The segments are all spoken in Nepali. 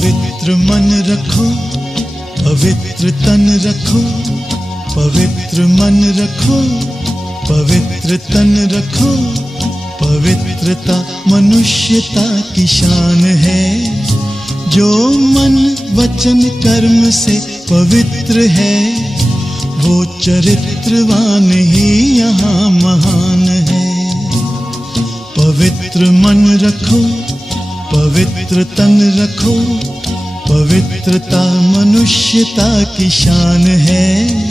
पवित्र मन रखो, पवित्र तन रखो, पवित्र मन रखो, पवित्र तन रखो। पवित्रता मनुष्यता की शान है। जो मन वचन कर्म से पवित्र है, वो चरित्रवान ही यहाँ महान है। पवित्र मन रखो, पवित्र तन रखो, पवित्रता मनुष्यता की शान है।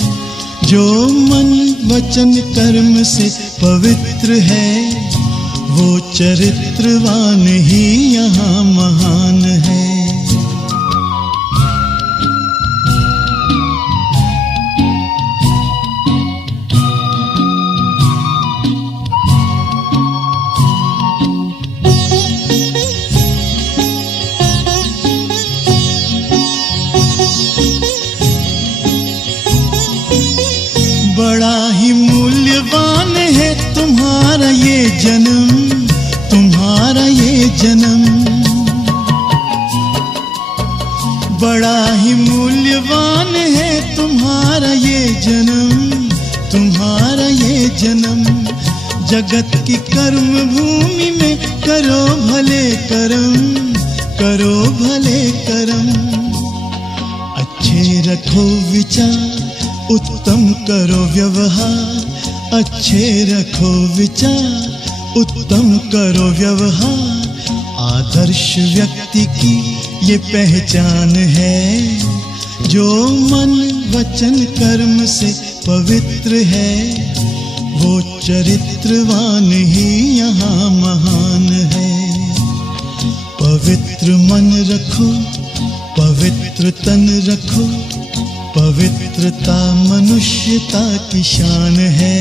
जो मन वचन कर्म से पवित्र है, वो चरित्रवान ही यहाँ महान है। बड़ा ही मूल्यवान है तुम्हारा ये जन्म, तुम्हारा ये जन्म। बड़ा ही मूल्यवान है तुम्हारा ये जन्म, तुम्हारा ये जन्म। जगत की कर्म भूमि में करो भले कर्म, करो भले कर्म। अच्छे रखो विचार, उत्तम करो व्यवहार। अच्छे रखो विचार, उत्तम करो व्यवहार। आदर्श व्यक्ति की ये पहचान है। जो मन वचन कर्म से पवित्र है, वो चरित्रवान ही यहाँ महान है। पवित्र मन रखो, पवित्र तन रखो, पवित्रता मनुष्यता की शान है।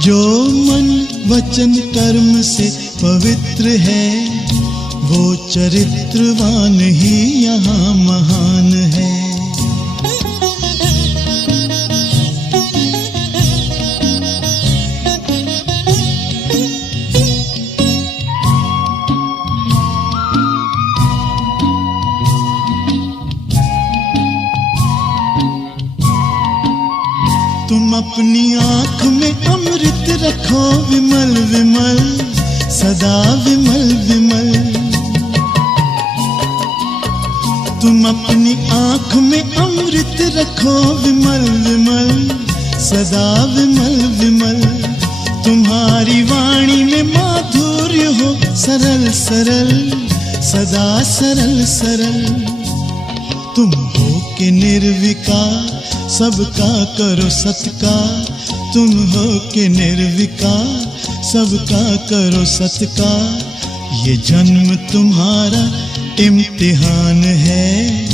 जो मन वचन कर्म से पवित्र है, वो चरित्रवान ही यहाँ महान है। तुम अपनी आँख में अमृत रखो विमल विमल, सदा विमल विमल। तुम अपनी आँख में अमृत रखो विमल विमल, सदा विमल विमल। तुम्हारी वाणी में माधुर्य हो सरल सरल, सदा सरल सरल। तुम हो के निर्विकार, सबका करो सत्कार। तुम हो के निर्विकार, सबका करो सत्कार। ये जन्म तुम्हारा इम्तिहान है।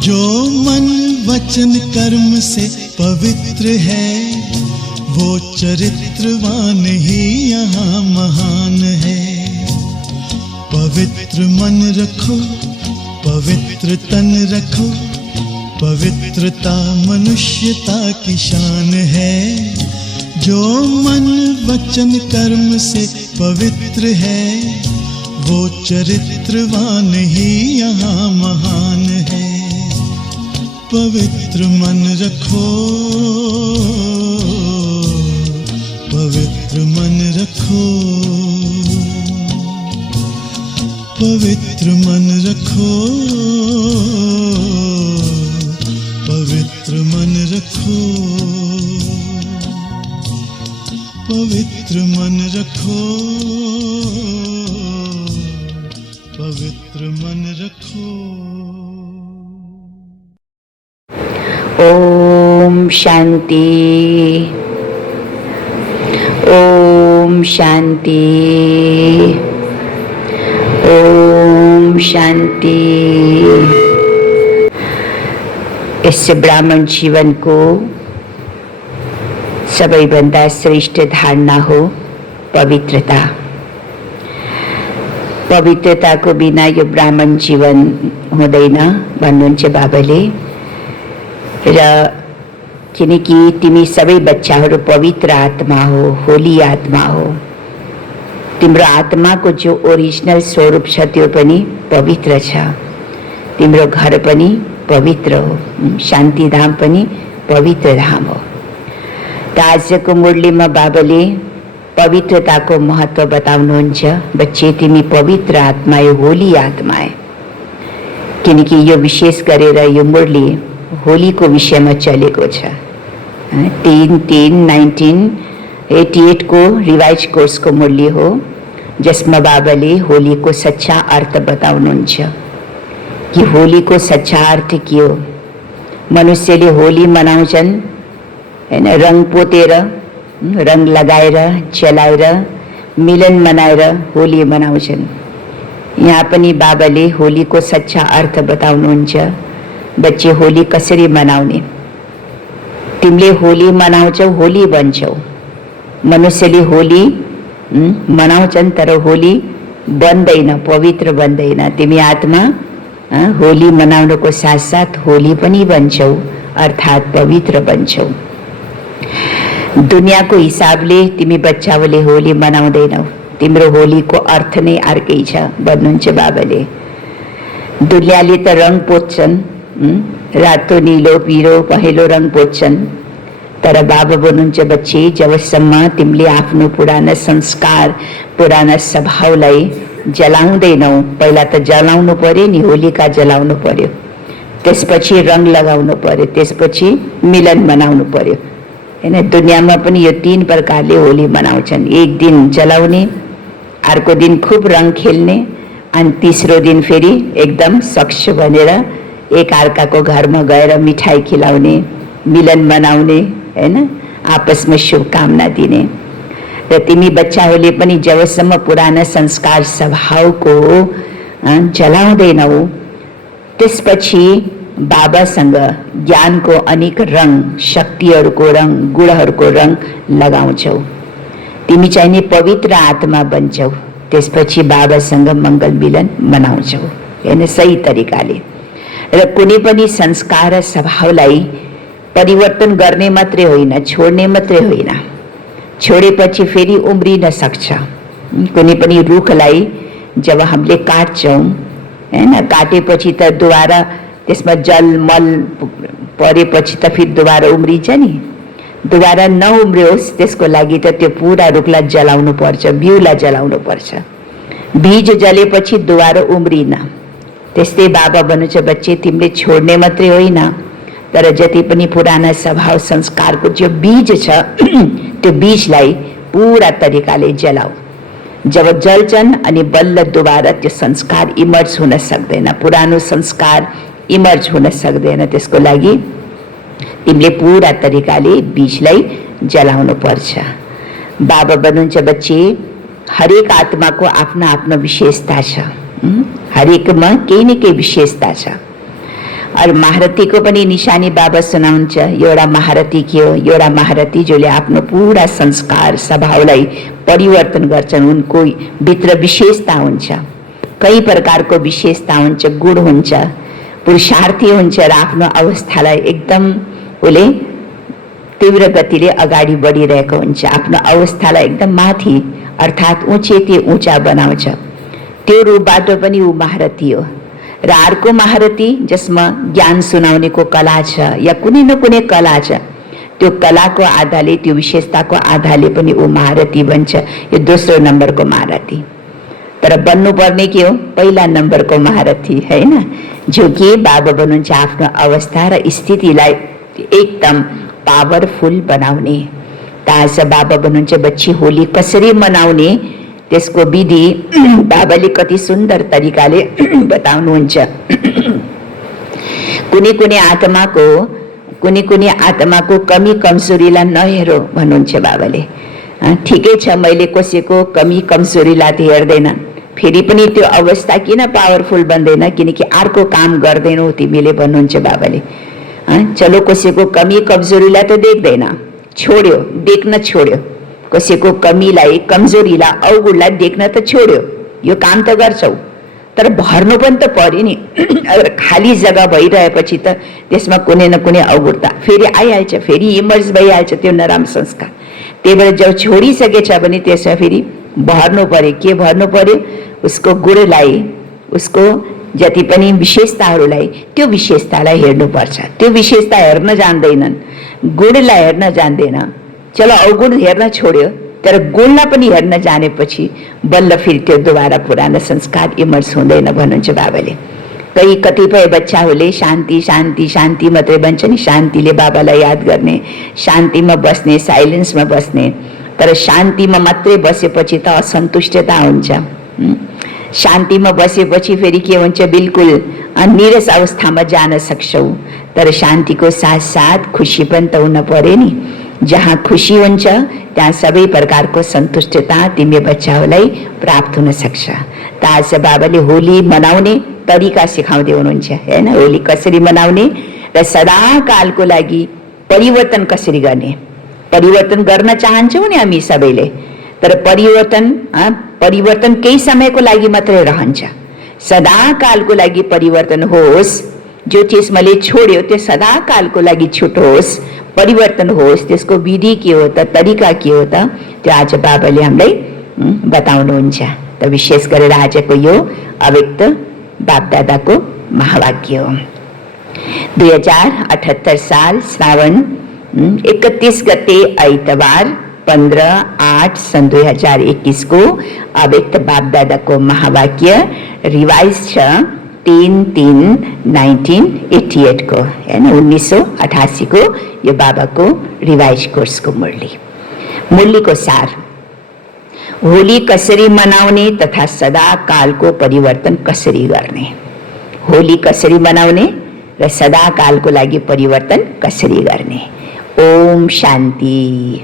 जो मन वचन कर्म से पवित्र है, वो चरित्रवान ही यहाँ महान है। पवित्र मन रखो, पवित्र तन रखो, पवित्रता मनुष्यता की शान है। जो मन वचन कर्म से पवित्र है, वो चरित्रवान ही यहाँ महान है। पवित्र मन रखो, पवित्र मन रखो, पवित्र मन रखो, पवित्र मन रखो, पवित्र मन रखो, पवित्र मन रखो। ओम शांति, ओम शांति, ओम शांति। इससे ब्राह्मण जीवन को सबैभन्दा श्रेष्ठ धारणा हो पवित्रता। पवित्रताको बिना यो ब्राह्मण जीवन हुँदैन भन्नुहुन्छ बाबाले। र किनकि तिमी सबै बच्चाहरू पवित्र आत्मा हो, होली आत्मा हो। तिम्रो आत्माको जो ओरिजिनल स्वरूप छ त्यो पनि पवित्र छ। तिम्रो घर पनि पवित्र हो, शान्तिधाम पनि पवित्र धाम हो। त आजको मुरलीमा बाबाले पवित्रताको महत्त्व बताउनुहुन्छ। बच्चे तिमी पवित्र आत्मा हो, होली आत्मा है। किनकि यो विशेष गरेर यो मुरली होलीको विषयमा चलेको छ। 10/10/1988 को रिवाइज कोर्सको मुरली हो, जसमा बाबाले होलीको सच्चा अर्थ बताउनुहुन्छ कि होलीको सच्चा अर्थ के हो। मनुष्यले होली मनाउँछन् हैन, रङ पोतेर, रङ लगाएर, जलाएर, मिलन मनाएर होली मनाउँछन्। यहाँ पनि बाबाले होलीको सच्चा अर्थ बताउनुहुन्छ। बच्चे होली कसरी मनाउने? तिमीले होली मनाउँछौ, होली बन्छौ। मनुष्यले होली मनाउँछन् तर होली बन्दैन, पवित्र बन्दैन। तिमी आत्मा होली मनाउनुको साथसाथ होली पनि बन्छौ, अर्थात् पवित्र बन्छौ। दुनियाँको हिसाबले तिमी बच्चाहरूले होली मनाउँदैनौ। तिम्रो होलीको अर्थ नै अर्कै छ भन्नुहुन्छ बाबाले। दुनियाँले त रङ पोच्छन्, रातो, नीलो, पीलो, पहेँलो रङ पोच्छन्। तर बाबा भन्नुहुन्छ बच्चे, जबसम्म तिमीले आफ्नो पुराना संस्कार, पुराना स्वभावलाई जलाउँदैनौ, पहिला त जलाउनु पर्यो नि, होलिका जलाउनु पर्यो, त्यसपछि रङ लगाउनु पर्यो, त्यसपछि मिलन मनाउनु पर्यो हैन। दुनियाँमा पनि यो 3 प्रकारले होली मनाउँछन्। एक दिन जलाउने, अर्को दिन खूब रङ खेल्ने, अनि तेस्रो दिन फेरि एकदम सक्ष बनेर एक अर्काको घरमा गएर मिठाई खिलाउने, मिलन मनाउने हैन, आपसमा शुभकामना दिने। र तिमी बच्चाहरूले पनि जबसम्म पुराना संस्कार स्वभावको जलाउँदैनौ, त्यसपछि बाबासँग ज्ञानको अनेक रङ, शक्तिहरूको रङ, गुणहरूको रङ लगाउँछौ। तिमी चाहिँ नि पवित्र आत्मा बन्छौ, त्यसपछि बाबासँग मङ्गल मिलन मनाउँछौ हैन, सही तरिकाले। र कुनै पनि संस्कार र स्वभावलाई परिवर्तन गर्ने मात्रै होइन, छोड्ने मात्रै होइन। छोडेपछि फेरि उम्रिन सक्छ। कुनै पनि रुखलाई जब हामीले काट्छौँ हैन, काटेपछि त दोबारा त्यसमा जल मल परेपछि त फेरि दोबारा उम्रिन्छ नि। दोबारा नउम्रियोस् त्यसको लागि त त्यो पुरा रुखलाई जलाउनु पर्छ, बिउलाई जलाउनु पर्छ। बीज जलेपछि दोबारा उम्रिन। त्यस्तै बाबा भन्नुहुन्छ बच्चे, तिमीले छोड्ने मात्रै होइन, तर जति पनि पुराना स्वभाव संस्कारको जो बीज छ त्यो बीजलाई पूरा तरिकाले जलाऊ। जब जल्छन् अनि बल्ल दोबारा त्यो संस्कार इमर्ज हुन सक्दैन, पुरानो संस्कार इमर्ज हुन सक्दैन। त्यसको लागि तिमीले पूरा तरिकाले बीजलाई जलाउनु पर्छ। बाबा भन्नुहुन्छ बच्चे, हरेक आत्माको आफ्नो आफ्नो विशेषता छ, हरेकमा केही न केही विशेषता छ। और महारथीको पनि निशानी बाबा सुनाउँछ। एउटा महारथी के हो? एउटा महारथी जसले आफ्नो पूरा संस्कार स्वभावलाई परिवर्तन गर्छन्। उनको भित्र विशेषता हुन्छ, कई प्रकारको विशेषता हुन्छ, गुण हुन्छ, पुरुषार्थी हुन्छ र आफ्नो अवस्थालाई एकदम उसले तीव्र गतिले अगाडि बढिरहेको हुन्छ। आफ्नो अवस्थालाई एकदम माथि अर्थात् ऊँचेति ऊँचा बनाउँछ। त्यो रूपबाट पनि ऊ महारथी हो। र अर्को महारथी जसमा ज्ञान सुनाउनेको कला छ या कुनै न कुनै कला छ, त्यो कलाको आधारले, त्यो विशेषताको आधारले पनि ऊ महारथी बन्छ। यो दोस्रो नम्बरको महारथी। तर बन्नुपर्ने के हो? पहिला नम्बरको महारथी हैन, जो कि बाबा भन्नुहुन्छ आफ्नो अवस्था र स्थितिलाई एकदम पावरफुल बनाउने। आज बाबा भन्नुहुन्छ बच्ची होली कसरी मनाउने त्यसको विधि बाबाले कति सुन्दर तरिकाले बताउनुहुन्छ। कुनै कुनै आत्माको कमी कमजोरीलाई नहेरो भन्नुहुन्छ बाबाले। ठिकै छ, मैले कसैको कमी कमजोरीलाई त हेर्दैन, फेरि पनि त्यो अवस्था किन पावरफुल बन्दैन? किनकि अर्को काम गर्दैनौ तिमीले भन्नुहुन्छ बाबाले। चलो कसैको कमी कमजोरीलाई त देख्दैन, छोड्यो, देख्न छोड्यो। कसैको कमीलाई, कमजोरीलाई, अवगुणलाई देख्न त छोड्यो, यो काम त गर्छौ, तर भर्नु पनि त पर्यो नि। अगर खाली जग्गा भइरहेपछि त त्यसमा कुनै न कुनै अवगुण त फेरि आइहाल्छ, फेरि इमर्ज भइहाल्छ त्यो नराम्रो संस्कार। त्यही भएर जब छोडिसकेछ भने त्यसमा फेरि भर्नु पर्यो। के भर्नु पर्यो? उसको गुणलाई, उसको जति पनि विशेषताहरूलाई त्यो विशेषतालाई हेर्नुपर्छ। त्यो विशेषता हेर्न जान्दैनन्, गुणलाई हेर्न जान्दैन। चलो अवगुण हेर्न छोड्यो, तर गुणलाई पनि हेर्न जानेपछि बल्ल फेरि त्यो दोबारा पुरानो संस्कार इमर्स हुँदैन भन्नुहुन्छ बाबाले। कतिपय बच्चाहरूले शान्ति शान्ति शान्ति मात्रै भन्छ नि, शान्तिले बाबालाई याद गर्ने, शान्तिमा बस्ने, साइलेन्समा बस्ने। तर शान्तिमा मात्रै बसेपछि त असन्तुष्टता हुन्छ। शान्तिमा बसेपछि फेरि के हुन्छ, बिल्कुल निरस अवस्थामा जान सक्छौँ। तर शान्तिको साथसाथ खुसी पनि त हुन पर्यो नि। जहाँ खुसी हुन्छ त्यहाँ सबै प्रकारको सन्तुष्टता तिमी बच्चाहरूलाई प्राप्त हुन सक्छ। त आज बाबाले होली मनाउने तरिका सिकाउँदै हुनुहुन्छ हैन। होली कसरी मनाउने र सदाकालको लागि परिवर्तन कसरी गर्ने। परिवर्तन गर्न चाहन्छौँ नि हामी सबैले, तर परिवर्तन केही समयको लागि मात्रै रहन्छ। सदाकालको लागि परिवर्तन होस्। जो चिज मैले छोड्यो त्यो सदाकालको लागि छुटोस्, परिवर्तन होस्। त्यसको विधि के हो त, तरिका के हो त, त्यो आज बाबाले हामीलाई बताउनुहुन्छ। त विशेष गरेर आजको यो अव्यक्त बापदादाको महावाक्य हो। 2078 साल श्रावण 31 गते आइतबार 15/8 सन् 2021 को अव्यक्त बापदादाको महावाक्य रिवाइज छ 3/3/1988 को हैन, 1988 को यो बाबाको रिवाइज कोर्सको मुरलीको सार। होली कसरी मनाउने तथा सदा कालको परिवर्तन कसरी गर्ने। होली कसरी मनाउने र सदा कालको लागि परिवर्तन कसरी गर्ने। ओम शान्ति।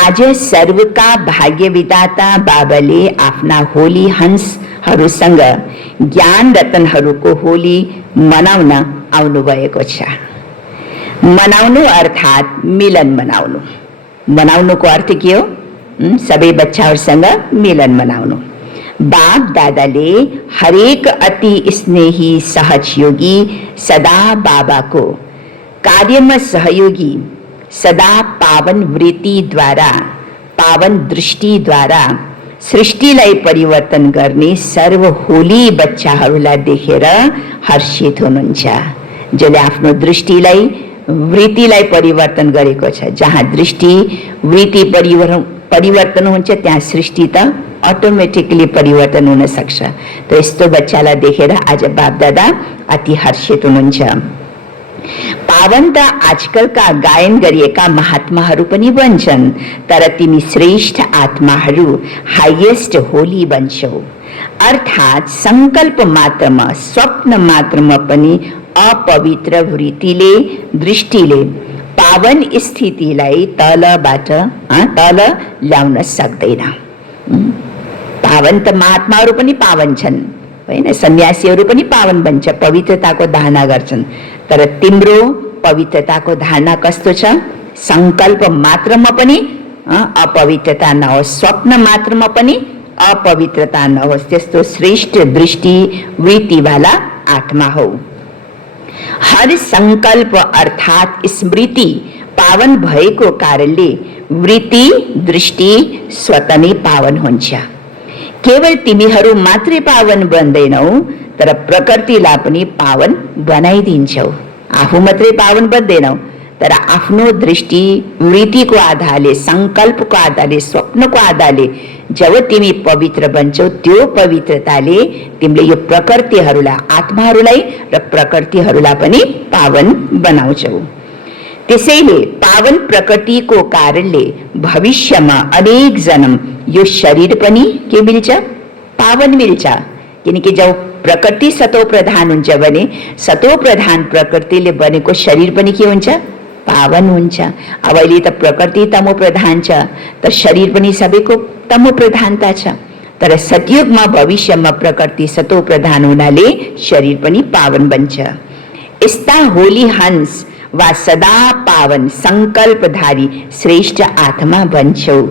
आज सर्वका भाग्य विधाता बाबाले आफ्ना होली हंसहरूसँग ज्ञान रतनहरूको होली मनाउन आउनुभएको छ। मनाउनु अर्थात् मिलन मनाउनु। मनाउनुको अर्थ के हो? सबै बच्चाहरूसँग मिलन मनाउनु। बाप दादाले हरेक अति स्नेही सहयोगी सदा बाबाको कार्यमा सहयोगी, सदा पावन वृत्तिद्वारा, पावन दृष्टिद्वारा सृष्टिलाई परिवर्तन गर्ने सर्व होली बच्चाहरूलाई देखेर हर्षित हुनुहुन्छ। जसले आफ्नो दृष्टिलाई वृत्तिलाई परिवर्तन गरेको छ। जहाँ दृष्टि वृत्ति परिवर्तन हुन्छ त्यहाँ सृष्टि त अटोमेटिकली परिवर्तन हुन सक्छ। त यस्तो बच्चालाई देखेर आज बापदादा अति हर्षित हुनुहुन्छ। पावन त आजकलका गायन गरिएका महात्माहरू पनि बन्छन्, तर तिमी श्रेष्ठ आत्माहरू हाइएस्ट होली बन्छौ। अर्थात् संकल्प मात्रमा, स्वप्न मात्रमा पनि अपवित्र वृत्तिले, दृष्टिले पावन स्थितिलाई तलबाट तल ल्याउन सक्दैन। पावन त महात्माहरू पनि पावन छन् होइन, सन्यासीहरू पनि पावन बन्छ, पवित्रताको धारणा गर्छन्। तर तिम्रो पवित्रताको धारणा कस्तो छ? संकल्प मात्रमा पनि अपवित्रता नहोस्, स्वप्न मात्रमा पनि अपवित्रता नहोस्, त्यस्तो श्रेष्ठ दृष्टि वृत्तिवाला आत्मा हो। हर संकल्प अर्थात् स्मृति पावन भएको कारणले वृत्ति, दृष्टि स्वतः नै पावन हुन्छ। केवल तिमीहरू मात्रै पावन बन्दैनौ, तर प्रकृतिलाई पनि पावन बनाइदिन्छौ। आफू मात्रै पावन बन्दैनौ, तर आफ्नो दृष्टि वृत्तिको आधारले, संकल्पको आधारले, स्वप्नको आधारले जब तिमी पवित्र बन्छौ, त्यो पवित्रताले तिमीले यो प्रकृतिहरूलाई, आत्माहरूलाई र प्रकृतिहरूलाई पनि पावन बनाउँछौ। त्यसैले पावन प्रकृतिको कारणले भविष्यमा अनेक जन्म यो शरीर पनि के मिल्छ? पावन मिल्छ। किनकि जब प्रकृति सतो प्रधान हुन्छ भने सतो प्रधान प्रकृतिले बनेको शरीर पनि के हुन्छ? पावन हुन्छ। अब अहिले त प्रकृति तमो प्रधान छ, त शरीर पनि सबैको तमो प्रधानता छ। तर सतयुगमा भविष्यमा प्रकृति सतो प्रधान हुनाले शरीर पनि पावन बन्छ। यस्ता होली हंस वा सदा पावन संकल्पधारी श्रेष्ठ आत्मा बन्छौ।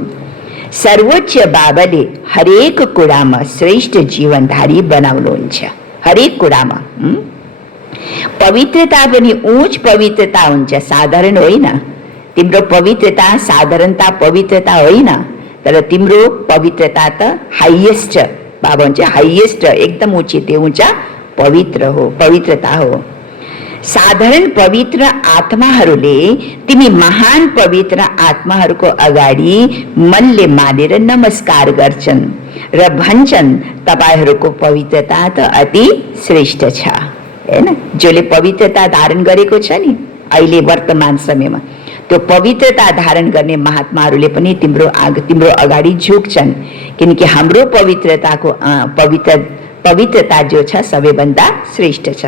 सर्वोच्च बाबाले हरेक कुरामा श्रेष्ठ जीवनधारी बनाउनुहुन्छ। हरेक कुरामा पवित्रता पनि उच्च पवित्रता हुन्छ, साधारण होइन। तिम्रो पवित्रता साधारणता पवित्रता होइन, तर तिम्रो पवित्रता त हाइएस्ट बाबा भन्छ हाइएस्ट एकदम उचित ऊंचा पवित्र हो, पवित्रता हो। साधारण पवित्र आत्माहरूले तिमी महान पवित्र आत्माहरूको अगाडि मनले मानेर नमस्कार गर्छन् र भन्छन् तपाईहरूको पवित्रता त अति श्रेष्ठ छ, हैन। जसले पवित्रता धारण गरेको छ नि अहिले वर्तमान समयमा, त्यो पवित्रता धारण गर्ने महात्माहरूले पनि तिम्रो अगाडि झुक्छन्, किनकि हाम्रो पवित्रताको पवित्रता जो छ सबैभन्दा श्रेष्ठ छ।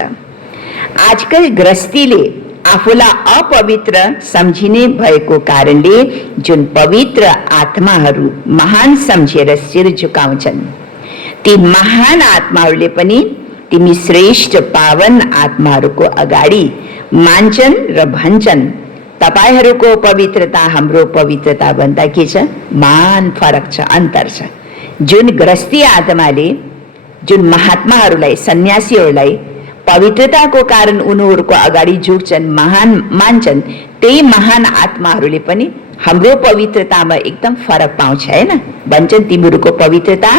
आजकल गृहस्थीले आफूलाई अपवित्र सम्झिने भएको कारणले जुन पवित्र आत्माहरू महान सम्झेर शिर झुकाउँछन्, ती महान आत्माहरूले पनि तिमी श्रेष्ठ पावन आत्माहरूको अगाडि मान्छन् र भन्छन् तपाईहरूको पवित्रता हाम्रो पवित्रता भन्दा के छ, महान फरक छ, अन्तर छ। जुन गृहस्थी आत्माले जुन महात्माहरूलाई सन्यासीहरूलाई पवित्रताको कारण उनीहरूको अगाडि झुक्छन्, महान मान्छन्, त्यही महान आत्माहरूले पनि हाम्रो पवित्रतामा एकदम फरक पाउँछ, हैन। भन्छन् तिमीहरूको पवित्रता,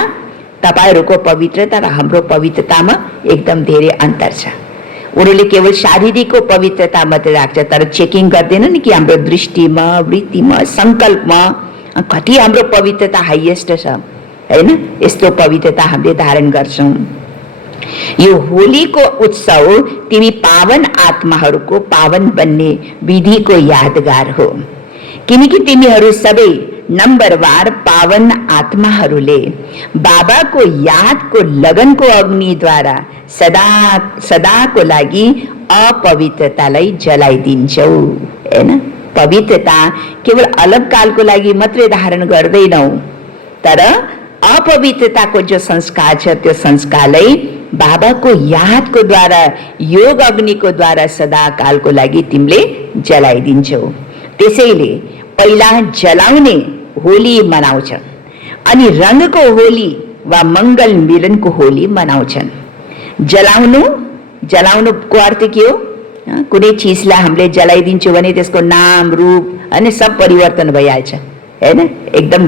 तपाईहरूको पवित्रता र हाम्रो पवित्रतामा एकदम धेरै अन्तर छ। उनीहरूले केवल शारीरिक पवित्रता मात्रै राख्छ, तर चेकिङ गर्दैन नि कि हाम्रो दृष्टिमा, वृत्तिमा, सङ्कल्पमा कति हाम्रो पवित्रता हाइएस्ट छ, हैन। यस्तो पवित्रता हामीले धारण गर्छौँ। यो होलीको उत्सव तिमी पावन आत्माहरूको पावन बन्ने विधिको यादगार हो, किनकि तिमीहरू सबै नम्बरवार पावन आत्माहरूले बाबाको यादको लगनको अग्निद्वारा सदाको लागि अपवित्रतालाई जलाइदिन्छौ, हैन। पवित्रता केवल अलग कालको लागि मात्रै धारण गर्दैनौ, तर अपवित्रताको जो संस्कार छ त्यो संस्कारलाई बाबाको यादको द्वारा, योग अग्निको द्वारा सदा कालको लागि तिमीले जलाइदिन्छौ। त्यसैले पहिला जलाउने होली मनाउँछ अनि रङको होली वा मङ्गल मिलनको होली मनाउँछन्। जलाउनुको अर्थ के हो? कुनै चिजलाई हामीले जलाइदिन्छौँ भने त्यसको नाम, रूप अनि सब परिवर्तन भइहाल्छ, हैन। एकदम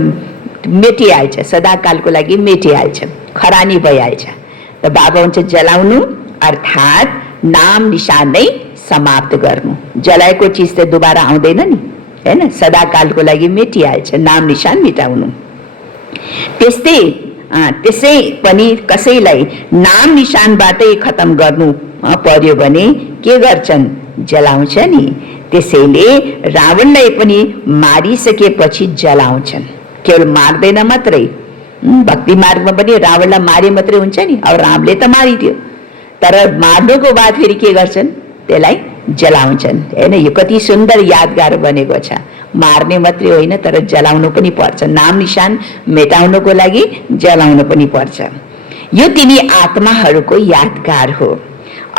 मेटिहाल्छ, सदाकालको लागि मेटिहाल्छ, खरानी भइहाल्छ। त बाबा भन्छ जलाउनु अर्थात् नाम निशान नै समाप्त गर्नु। जलाएको चिज त दोबारा आउँदैन नि, हैन। सदाकालको लागि मेटिहाल्छ, नाम निशान मेटाउनु। त्यसै पनि कसैलाई नाम निशानबाटै खतम गर्नु पर्यो भने के गर्छन्? जलाउँछ नि। त्यसैले रावणलाई पनि मारिसकेपछि जलाउँछन्, केवल मार्दैन मात्रै। भक्ति मार्गमा पनि रावणलाई मारे मात्रै हुन्छ नि, अब रामले त मारिदियो, तर मार्नुको बाद फेरि के गर्छन्? त्यसलाई जलाउँछन्, हैन। यो कति सुन्दर यादगार बनेको छ। मार्ने मात्रै होइन तर जलाउनु पनि पर्छ, नाम निशान मेटाउनको लागि जलाउनु पनि पर्छ। यो तिमी आत्माहरूको यादगार हो।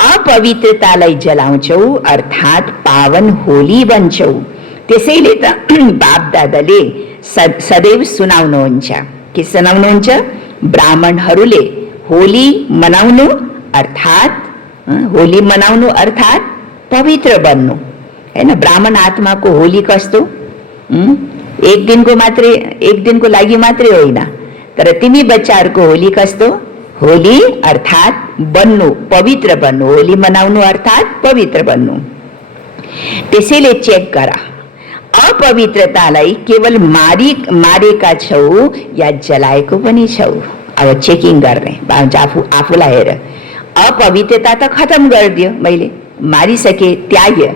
अपवित्रतालाई जलाउँछौ अर्थात् पावन होली बन्छौ। त्यसैले त बाप दादाले सदैव सुनाउनुहुन्छ, के सुनाउनुहुन्छ? ब्राह्मणहरूले होली मनाउनु अर्थात् पवित्र बन्नु, हैन। ब्राह्मण आत्माको होली कस्तो? एक दिनको लागि मात्रै होइन, तर तिमी बच्चाहरूको होली कस्तो? होली अर्थात् बन्नु, पवित्र बन्नु। होली मनाउनु अर्थात् पवित्र बन्नु। त्यसैले चेक गर, अपवित्रतालाई केवल मारेका छौ या जलाएको पनि छौ? अब चेकिङ गर्ने, आफूलाई हेर। अपवित्रता त खतम गरिदियो, मैले मारिसके, त्याग्यो,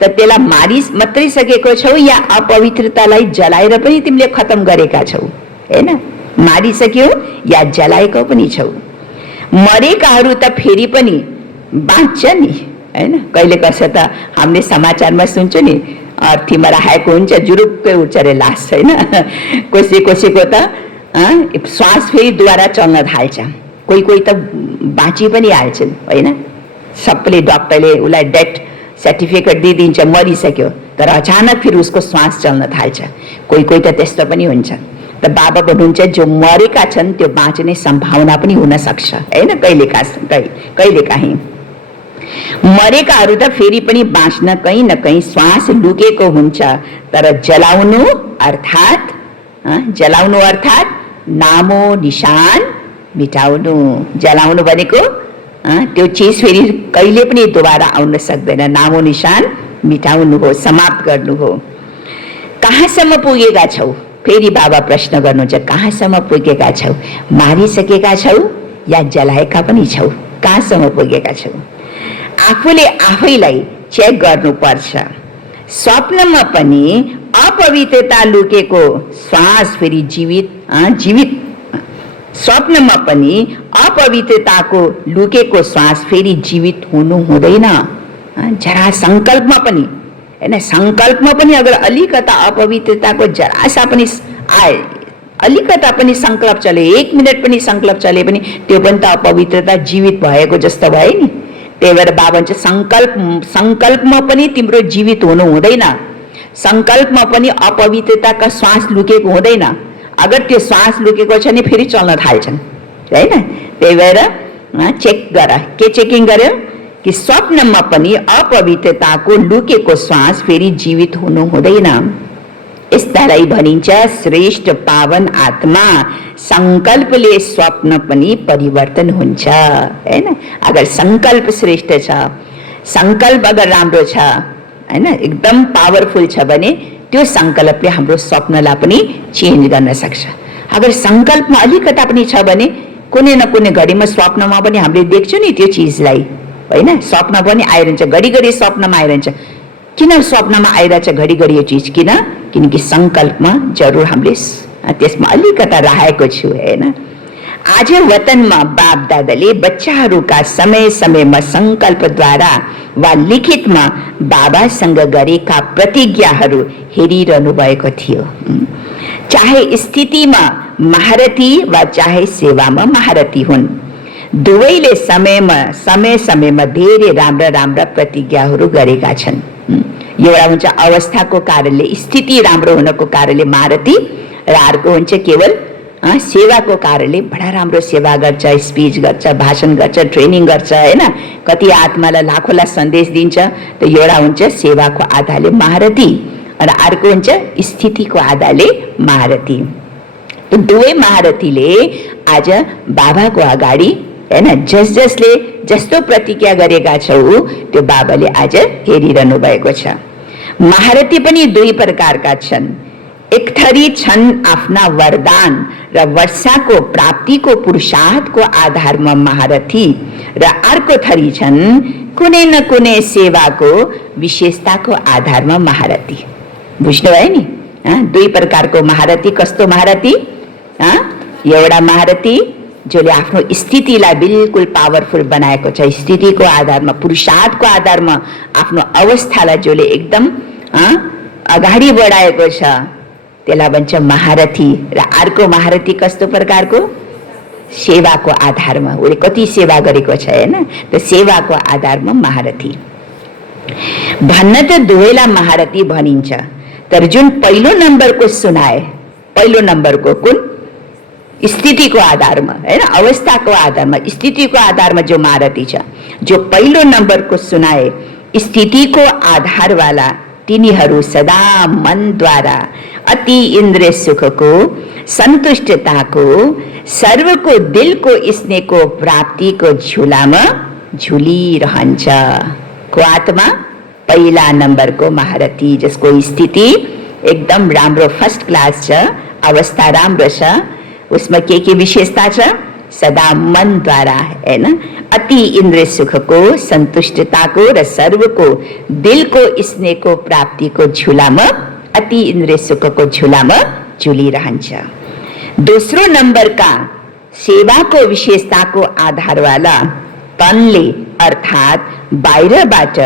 त त्यसलाई मात्रै सकेको छौ या अपवित्रतालाई जलाएर पनि तिमीले खतम गरेका छौ, हैन। मारिसक्यौ या जलाएको पनि छौ। मरेकाहरू त फेरि पनि बाँच्छ नि, हैन। कहिले कसै त हामीले समाचारमा सुन्छौँ नि, अर्थीमा राखेको हुन्छ, जुरुक्कै उठ्छ अरे लास, हैन। कसैको त श्वास फेरि द्वारा चल्न थाल्छ, कोही त बाँची पनि हाल्छन्, होइन। सबैले डक्टरले उसलाई डेथ सर्टिफिकेट दिइदिन्छ, मरिसक्यो, तर अचानक फेरि उसको श्वास चल्न थाल्छ। कोही त त्यस्तो पनि हुन्छ। त बाबा भन्नुहुन्छ जो मरेका छन् त्यो बाँच्ने सम्भावना पनि हुन सक्छ, हैन। कहिलेकाहीँ मरेकाहरू त फेरि पनि बाँच्न कहीँ न कहीँ श्वास लुकेको हुन्छ, तर जलाउनु अर्थात् नामो निशान मिटाउनु, जलाउनु भनेको त्यो चिज फेरि कहिले पनि दोबारा आउन सक्दैन, नामो निशान मिटाउनु हो, समाप्त गर्नु हो। कहाँसम्म पुगेका छौ? फेरि बाबा प्रश्न गर्नुहुन्छ, कहाँसम्म पुगेका छौ? मारिसकेका छौ या जलाएका पनि छौ? कहाँसम्म पुगेका छौ? आफूले आफैलाई चेक गर्नुपर्छ। स्वप्नमा पनि अपवित्रता लुकेको श्वास फेरि जीवित स्वप्नमा पनि अपवित्रताको लुकेको श्वास फेरि जीवित हुनु हुँदैन। जरा संकल्पमा पनि हैन, संकल्पमा पनि अगर अलिकता अपवित्रताको जरासा पनि आए, अलिकता पनि संकल्प चले, 1 मिनट पनि संकल्प चले पनि त्यो पनि त अपवित्रता जीवित भएको जस्तो भयो नि। त्यही भएर बाबा भन्छ संकल्पमा पनि तिम्रो जीवित हुनु हुँदैन, संकल्पमा पनि अपवित्रताका श्वास लुकेको हुँदैन। अगर त्यो श्वास लुकेको छ नि फेरि चल्न थाल्छन् हैन। त्यही भएर चेक गर। के चेकिङ गर्यो? कि स्वप्नमा पनि अपवित्रताको लुकेको श्वास फेरि जीवित हुनु हुँदैन। यस्तालाई भनिन्छ श्रेष्ठ पावन आत्मा। संकल्पले स्वप्न पनि परिवर्तन हुन्छ हैन। अगर संकल्प श्रेष्ठ छ, संकल्प अगर राम्रो छ हैन, एकदम पावरफुल छ भने त्यो संकल्पले हाम्रो स्वप्नलाई पनि चेन्ज गर्न सक्छ। अगर संकल्पमा अलिकता पनि छ भने कुनै न कुनै घडीमा स्वप्नमा पनि हामीले देख्छौँ नि त्यो चिजलाई हैन। स्वप्न पनि आइरहन्छ, घडिघडी स्वप्नमा आइरहन्छ। किन स्वप्नमा आइरहेछ घडिघडी यो चिज? किनकि संकल्पमा जरुर हामीले त्यसमा अलिकता राखेको छु हैन। आज वतनमा बाप दादाले बच्चाहरूका समय समयमा संकल्पद्वारा वा लिखितमा बाबासँग गरेका प्रतिज्ञाहरू हेरिरहनु भएको थियो। चाहे स्थितिमा महारथी वा चाहे सेवामा महारथी हुन्, दुवैले समय समयमा धेरै राम्रा राम्रा प्रतिज्ञाहरू गरेका छन्। एउटा हुन्छ अवस्थाको कारणले, स्थिति राम्रो हुनको कारणले महारथी, र अर्को हुन्छ केवल सेवाको कारणले बडा राम्रो सेवा गर्छ, स्पिच गर्छ, भाषण गर्छ, ट्रेनिङ गर्छ हैन। कति आत्मालाई लाखौँलाई सन्देश दिन्छ। त एउटा हुन्छ सेवाको आधारले महारथी र अर्को हुन्छ स्थितिको आधारले महारथी। दुवै महारथीले आज बाबाको अगाडि हैन जसले जस्तो प्रतिज्ञा गरेका छौ त्यो बाबाले आज हेरिरहनु भएको छ। महारथी पनि दुई प्रकारका छन्। एक थरी छन् आफ्ना वरदान र वर्षाको प्राप्तिको पुरुषार्थको आधारमा महारथी, र अर्को थरी छन् कुनै न कुनै सेवाको विशेषताको आधारमा महारथी। बुझ्नुभयो नि? दुई प्रकारको महारथी। कस्तो महारथी? एउटा महारथी जसले आफ्नो स्थितिलाई बिल्कुल पावरफुल बनाएको छ, स्थितिको आधारमा, पुरुषार्थको आधारमा आफ्नो अवस्थालाई जसले एकदम अगाडि बढाएको छ त्यसलाई भन्छ महारथी। र अर्को महारथी कस्तो प्रकारको? सेवाको आधारमा, उसले कति सेवा गरेको छ हैन, त सेवाको आधारमा महारथी। भन्न त दुवैलाई महारथी भनिन्छ, तर जुन पहिलो नम्बरको सुनाए, पहिलो नम्बरको कुन? स्थितिको आधारमा हैन, अवस्थाको आधारमा, स्थितिको आधारमा जो महारथी छ, जो पहिलो नम्बरको सुनाए स्थितिको आधारवाला, तिनीहरू सदा मनद्वारा अति इन्द्रिय सुखको, सन्तुष्टताको, सर्वको दिलको स्नेहको प्राप्तिको झुलामा झुलिरहन्छ। को आत्मा? पहिला नम्बरको महारथी, जसको स्थिति एकदम राम्रो, फर्स्ट क्लास छ, अवस्था राम्रो छ। उसमा के विशेषता छ? सदा मनद्वारा हैन अति इन्द्रिय सुखको, सन्तुष्टताको र सर्वको दिलको स्नेहको प्राप्तिको झुलामा, अति इन्द्रिय सुखको झुलामा झुलिरहन्छ। दोस्रो नम्बरका सेवाको विशेषताको आधारवाला तनले अर्थात् बाहिरबाट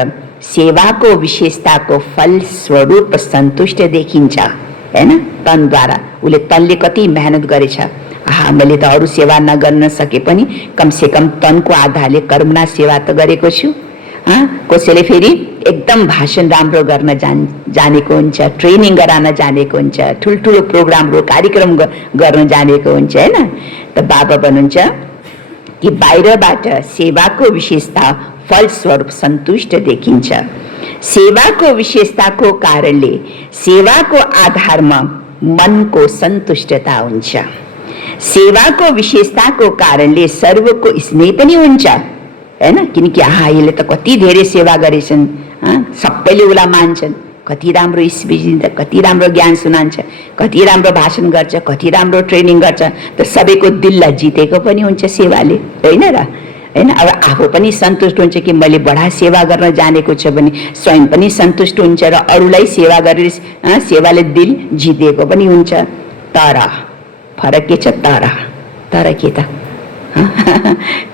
सेवाको विशेषताको फल स्वरूप सन्तुष्ट देखिन्छ हैन। तनद्वारा उसले तनले कति मेहनत गरेछ, मैले त अरू सेवा नगर्न सके पनि कमसेकम तनको आधारले कर्मना सेवा त गरेको छु। कसैले फेरि एकदम भाषण राम्रो गर्न जानेको हुन्छ, ट्रेनिङ गराउन जानेको हुन्छ, ठुल्ठुलो प्रोग्रामहरू कार्यक्रम गर्न जानेको हुन्छ हैन। त बाबा भन्नुहुन्छ कि बाहिरबाट सेवाको विशेषता फलस्वरूप सन्तुष्ट देखिन्छ। सेवाको विशेषताको कारणले सेवाको आधारमा मनको सन्तुष्टता हुन्छ। सेवाको विशेषताको कारणले सर्वको स्नेह पनि हुन्छ, हैन? किनकि यसले त कति धेरै सेवा गरेछन्, सबैले उसलाई मान्छन्, कति राम्रो स्पिच दिन्छ, कति राम्रो ज्ञान सुनान्छ, कति राम्रो भाषण गर्छ, कति राम्रो ट्रेनिङ गर्छ, त सबैको दिललाई जितेको पनि हुन्छ सेवाले, होइन र? हैन? अब आफू पनि सन्तुष्ट हुन्छ कि मैले बडा सेवा गर्न जानेको छु भने स्वयं पनि सन्तुष्ट हुन्छ र अरूलाई सेवा गरेर सेवाले दिल जितेको पनि हुन्छ। तर फरक के छ? तर के त?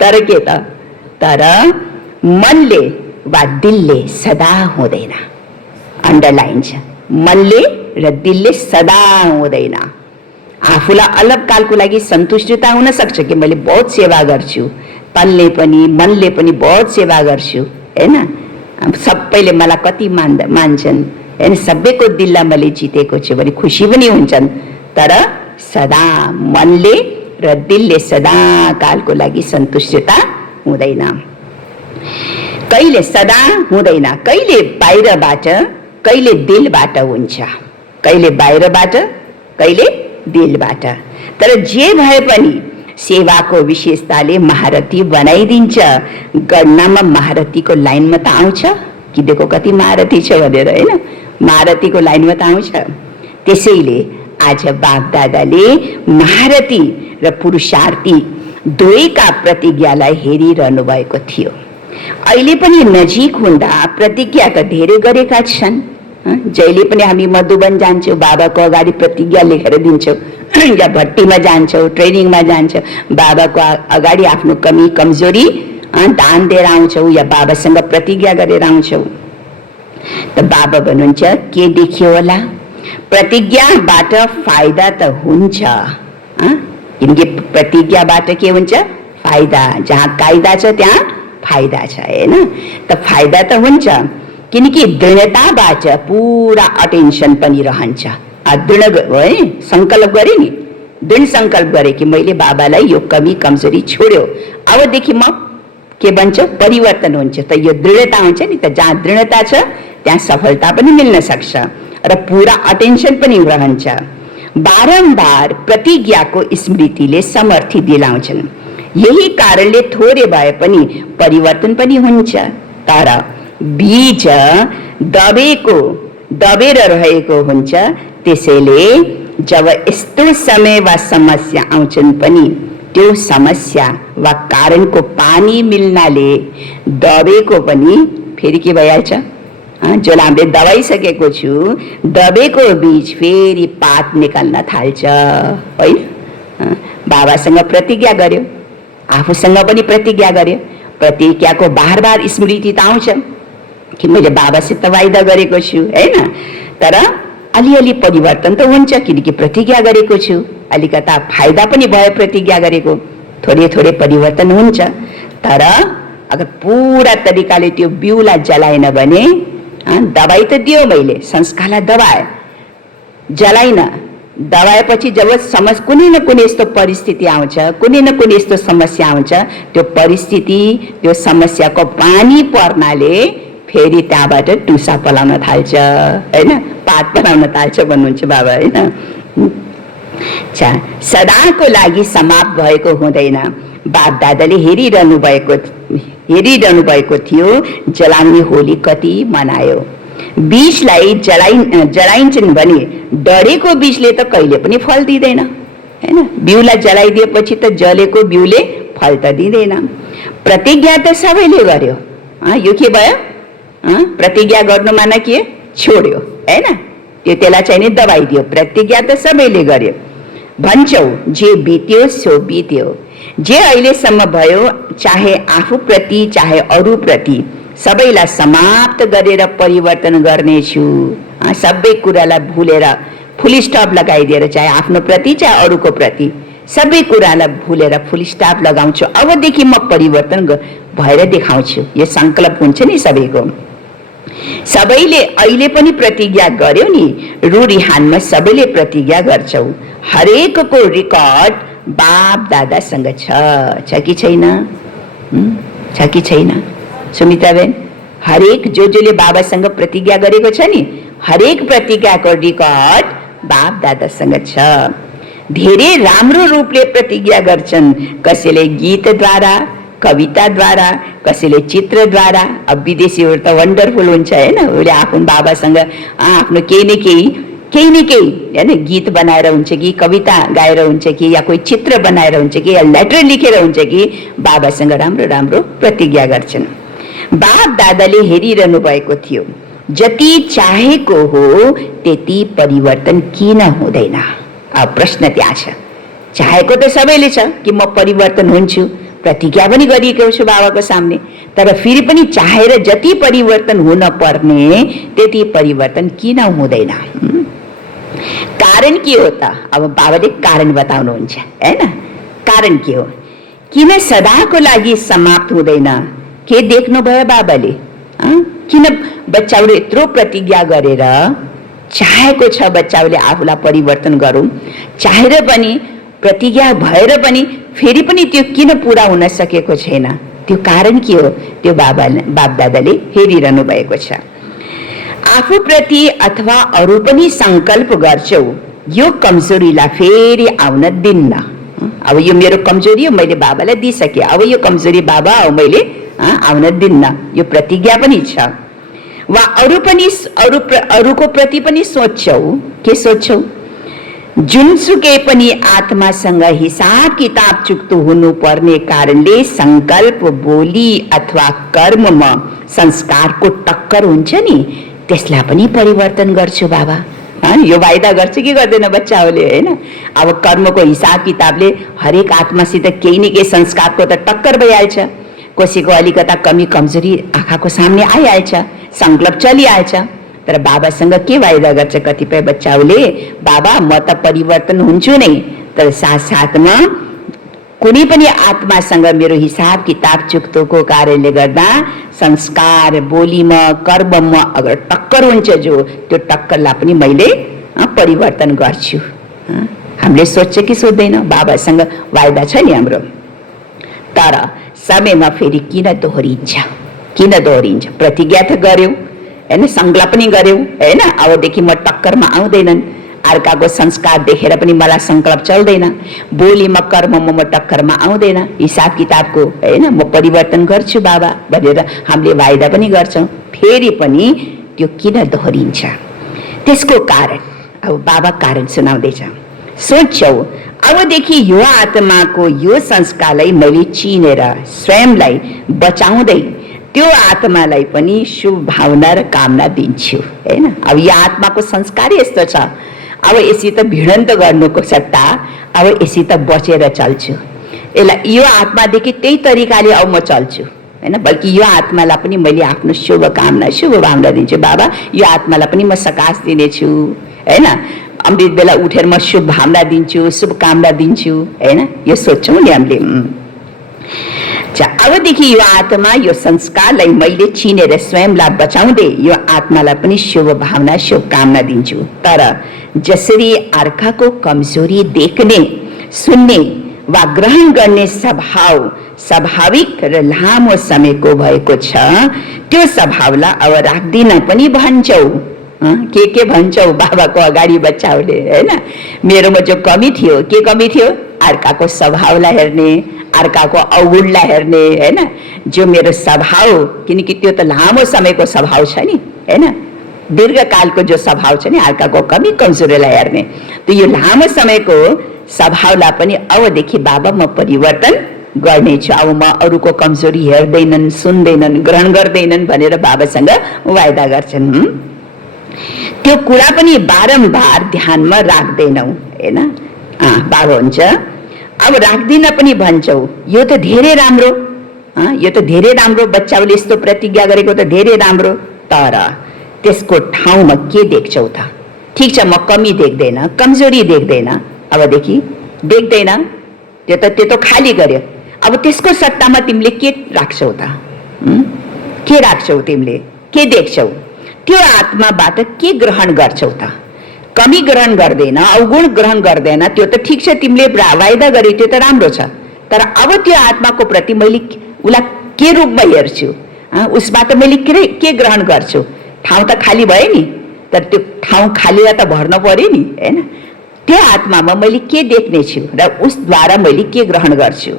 तर के त? तर मनले वा दिलले सदा हुँदैन। अन्डरलाइन छ, मनले र दिलले सदा हुँदैन। आफूलाई अलगकालको लागि सन्तुष्टता हुन सक्छ कि मैले बहुत सेवा गर्छु, तनले पनि मनले पनि बहुत सेवा गर्छु, हैन? सबैले मलाई कति मान्छन्, हैन? सबैको दिललाई मैले जितेको छु भने खुसी पनि हुन्छन्। तर सदा मनले र दिलले सदा कालको लागि सन्तुष्टता हुँदैन। कहिले सदा हुँदैन, कहिले बाहिरबाट कहिले दिलबाट हुन्छ, कहिले बाहिरबाट कहिले दिलबाट। तर जे भए पनि सेवाको विशेषताले महारथी बनाइदिन्छ। गणनामा महारथीको लाइनमा त आउँछ कि देखो कति महारथी छ भनेर, हैन? महारथीको लाइनमा त आउँछ। त्यसैले आज बाप दादाले महारथी र पुरुषार्थी दुवैका प्रतिज्ञालाई हेरिरहनु भएको थियो। अहिले पनि नजिक हुँदा प्रतिज्ञा त धेरै गरेका छन्। जहिले पनि हामी मधुबन जान्छौँ, बाबाको अगाडि प्रतिज्ञा लेखेर दिन्छौँ, या भट्टीमा जान्छौँ, ट्रेनिङमा जान्छौँ, बाबाको अगाडि आफ्नो कमी कमजोरी दान दिएर आउँछौँ या बाबासँग प्रतिज्ञा गरेर आउँछौँ। त बाबा भन्नुहुन्छ के देखियो होला? प्रतिज्ञाबाट फाइदा त हुन्छ, किनकि प्रतिज्ञाबाट के हुन्छ? फाइदा। जहाँ कायदा छ त्यहाँ फाइदा छ, हैन? त फाइदा त हुन्छ, किनकि दृढताबाट पुरा अटेन्सन पनि रहन्छ। दृढ है सङ्कल्प गरेँ नि, दृढ सङ्कल्प गरेँ कि मैले बाबालाई यो कमी कमजोरी छोड्यो, अबदेखि म के बन्छ? परिवर्तन हुन्छ। त यो दृढता हुन्छ नि, त जहाँ दृढता छ त्यहाँ सफलता पनि मिल्न सक्छ र पुरा अटेन्सन पनि रहन्छ। बारम्बार प्रतिज्ञाको स्मृतिले समर्थी दिलाउँछन्। यही कारणले थोरै भए पनि परिवर्तन पनि हुन्छ। तर बीज दबेर रहेको हुन्छ। त्यसैले जब यस्तो समय वा समस्या आउँछन् पनि त्यो समस्या वा कारणको पानी मिल्नाले दबेको पनि फेरि के भइहाल्छ? जो हामीले दबाइसकेको छु, दबेको बीज फेरि पात निकाल्न थाल्छ, होइन? बाबासँग प्रतिज्ञा गर्यो, आफूसँग पनि प्रतिज्ञा गर्यो। प्रतिज्ञाको बार बार स्मृति त आउँछ कि मैले बाबासित वाइदा गरेको छु, हैन? तर अलिअलि परिवर्तन त हुन्छ, किनकि प्रतिज्ञा गरेको छु। अलिकता फाइदा पनि भयो प्रतिज्ञा गरेको, थोरै थोरै परिवर्तन हुन्छ। तर अगर पुरा तरिकाले त्यो बिउलाई जलाएन भने, दबाई त दियो मैले, संस्कारलाई दबाए, जलाइन, दबाएपछि जब कुनै न कुनै यस्तो परिस्थिति आउँछ, कुनै न कुनै यस्तो समस्या आउँछ, त्यो परिस्थिति त्यो समस्याको पानी पर्नाले फेरि त्यहाँबाट टुसा पलाउन थाल्छ, हैन? पात पलाउन थाल्छ भन्नुहुन्छ बाबा, हैन? सदाको लागि समाप्त भएको हुँदैन। बाप दादाले हेरिरहनु भएको थियो। जलाउने होली कति मनायो। बीजलाई जलाइन्छन् भने डढेको बीजले त कहिले पनि फल दिँदैन, हैन? बिउलाई जलाइदिएपछि त जलेको बिउले फल त दिँदैन। प्रतिज्ञा त सबैले गर्यो, यो के भयो? प्रतिज्ञा गर्नु माने के? छोड्यो, हैन? त्यसलाई चाहिँ नि दबाइदियो। प्रतिज्ञा त सबैले गर्यो। भन्छौ जे बित्यो सो बित्यो। जे अहिलेसम्म भयो, चाहे आफूप्रति चाहे अरूप्रति, सबैलाई समाप्त गरेर परिवर्तन गर्नेछु। सबै कुरालाई भुलेर फुल स्टप लगाइदिएर, चाहे आफ्नो प्रति चाहे अरूको प्रति, सबै कुरालाई भुलेर फुल स्टप लगाउँछु। अबदेखि म परिवर्तन भएर देखाउँछु। यो सङ्कल्प हुन्छ नि सबैको। सबैले अहिले पनि प्रतिज्ञा गर्यो नि, रुरिहानमा सबैले प्रतिज्ञा गर्छौ। हरेकको रेकर्ड बाप दादासँग छ कि छैन? छ कि छैन सुमिताबेन? हरेक जसले बाबासँग प्रतिज्ञा गरेको छ नि, हरेक प्रतिज्ञाको रेकर्ड बाप दादासँग छ। धेरै राम्रो रूपले प्रतिज्ञा गर्छन्, कसैले गीतद्वारा, कविताद्वारा, कसैले चित्रद्वारा। अब विदेशीहरू त वन्डरफुल हुन्छ होइन, उसले आफ्नो बाबासँग आफ्नो केही न केही होइन गीत बनाएर हुन्छ कि कविता गाएर हुन्छ कि या कोही चित्र बनाएर हुन्छ कि या लेटर लेखेर हुन्छ कि बाबासँग राम्रो राम्रो प्रतिज्ञा गर्छन्। बाप दादाले हेरिरहनु भएको थियो, जति चाहेको हो त्यति परिवर्तन किन हुँदैन? अब प्रश्न त्यहाँ छ। चाहेको त सबैले छ कि म परिवर्तन हुन्छु, प्रतिज्ञा पनि गरिएको छु बाबाको सामने, तर फेरि पनि चाहेर जति परिवर्तन हुन पर्ने त्यति परिवर्तन किन हुँदैन? कारण के हो त? अब बाबाले कारण बताउनुहुन्छ हैन। कारण के हो? किन सदाको लागि समाप्त हुँदैन? के देख्नुभयो बाबाले? किन बच्चाहरूले यत्रो प्रतिज्ञा गरेर चाहेको छ बच्चाहरूले आफूलाई परिवर्तन गरौँ, चाहेर पनि प्रतिज्ञा भएर पनि फेरि पनि त्यो किन पुरा हुन सकेको छैन? त्यो कारण के हो? त्यो बाप दादाले हेरिरहनु भएको छ। आफूप्रति अथवा अरू पनि संकल्प गर्छौ, यो कमजोरीलाई फेरि आउन दिन्न। अब यो मेरो कमजोरी हो, मैले बाबालाई दिइसकेँ, अब यो कमजोरी बाबा हो मैले आउन दिन्न, यो प्रतिज्ञा पनि छ। वा अरूको प्रति पनि सोच्छौ, के सोच्छौ? जुनसुकै पनि आत्मासँग हिसाब किताब चुक्तो हुनुपर्ने कारणले संकल्प, बोली अथवा कर्ममा संस्कारको टक्कर हुन्छ नि, त्यसलाई पनि परिवर्तन गर्छु बाबा। यो वाइदा गर्छ कि गर्दैन बच्चाहरूले होइन? अब कर्मको हिसाब किताबले हरेक आत्मासित केही न केही संस्कारको त टक्कर भइहाल्छ। कसैको अलिकता कमी कमजोरी आँखाको सामने आइहाल्छ, संकल्प चलिहाल्छ। तर बाबासँग के वाइदा गर्छ कतिपय बच्चाहरूले? बाबा म त परिवर्तन हुन्छु नै, तर साथसाथमा कुनै पनि आत्मासँग मेरो हिसाब किताब चुक्तोको कारणले गर्दा संस्कार, बोलीमा, कर्ममा अगर टक्कर हुन्छ जो, त्यो टक्करलाई पनि मैले परिवर्तन गर्छु। हामीले सोध्छ कि सोध्दैन? बाबासँग वाइदा छ नि हाम्रो। तर समयमा फेरि किन दोहोरिन्छ? किन दोहोरिन्छ? प्रतिज्ञा त गर्यौ होइन, संकल्प पनि गर्यौ होइन, अबदेखि म टक्करमा आउँदैनन्, अर्काको संस्कार देखेर पनि मलाई संकल्प चल्दैन, बोलीमा कर्ममा म टक्करमा आउँदैन, हिसाब किताबको होइन म परिवर्तन गर्छु बाबा भनेर हामीले वाइदा पनि गर्छौँ। फेरि पनि त्यो किन दोहोरिन्छ? त्यसको कारण अब बाबा कारण सुनाउँदैछ। सोच्छौ, अबदेखि यो आत्माको यो संस्कारलाई मैले चिनेर स्वयंलाई बचाउँदै त्यो आत्मालाई पनि शुभ भावना र कामना दिन्छु होइन। अब यो आत्माको संस्कार यस्तो छ, अब यसित भिडन्त गर्नुको सट्टा अब यसित बचेर चल्छु, यसलाई यो आत्मादेखि त्यही तरिकाले अब म चल्छु होइन। बल्कि यो आत्मालाई पनि मैले आफ्नो शुभकामना शुभ भावना दिन्छु बाबा, यो आत्मालाई पनि म सकाश दिनेछु होइन। अमृत बेला उठेर म शुभ भावना दिन्छु, शुभकामना दिन्छु होइन। यो सोच्छौँ नि हामीले। अबदेखि यो आत्मा यो संस्कारलाई मैले चिनेर स्वयंलाई बचाउँदै यो आत्मालाई पनि शुभ भावना शुभकामना दिन्छु। तर जसरी अर्काको कमजोरी देख्ने, सुन्ने वा ग्रहण गर्ने स्वभाव स्वाभाविक र लामो समयको भएको छ, त्यो स्वभावलाई अब राख्दिन पनि भन्छौ। के भन्छौ बाबाको अगाडि बच्चाहरूले होइन? मेरोमा जो कमी थियो, के कमी थियो? अर्काको स्वभावलाई हेर्ने, अर्काको अवगुणलाई हेर्ने होइन। जो मेरो स्वभाव, किनकि त्यो त लामो समयको स्वभाव छ नि होइन, दीर्घकालको जो स्वभाव छ नि अर्काको कमी कमजोरीलाई हेर्ने, त यो लामो समयको स्वभावलाई पनि अबदेखि बाबा म परिवर्तन गर्नेछु। अब म अरूको कमजोरी हेर्दैनन्, सुन्दैनन्, ग्रहण गर्दैनन् भनेर बाबासँग वाइदा गर्छन्। त्यो कुरा पनि बारम्बार ध्यानमा राख्दैनौ होइन। बाबा हुन्छ अब राख्दिन पनि भन्छौ, यो त धेरै राम्रो, यो त धेरै राम्रो, बच्चाहरूले यस्तो प्रतिज्ञा गरेको त धेरै राम्रो। तर त्यसको ठाउँमा के देख्छौ त? ठिक छ, म कमी देख्दैन, कमजोरी देख्दैन, अबदेखि देख्दैन, त्यो त खाली गर्यो। अब त्यसको सट्टामा तिमीले के राख्छौ त? के राख्छौ तिमीले? के देख्छौ? त्यो आत्माबाट के ग्रहण गर्छौ त? कमी ग्रहण गर्दैन, अवगुण ग्रहण गर्दैन, त्यो त ठिक छ, तिमीले वाइदा गरे त्यो त राम्रो छ। तर अब त्यो आत्माको प्रति मैले उसलाई के रूपमा हेर्छु, उसबाट मैले के ग्रहण गर्छु? ठाउँ त खाली भयो नि, तर त्यो ठाउँ खालीलाई त भर्न पर्यो नि होइन। त्यो आत्मामा मैले के देख्नेछु र उसद्वारा मैले के ग्रहण गर्छु,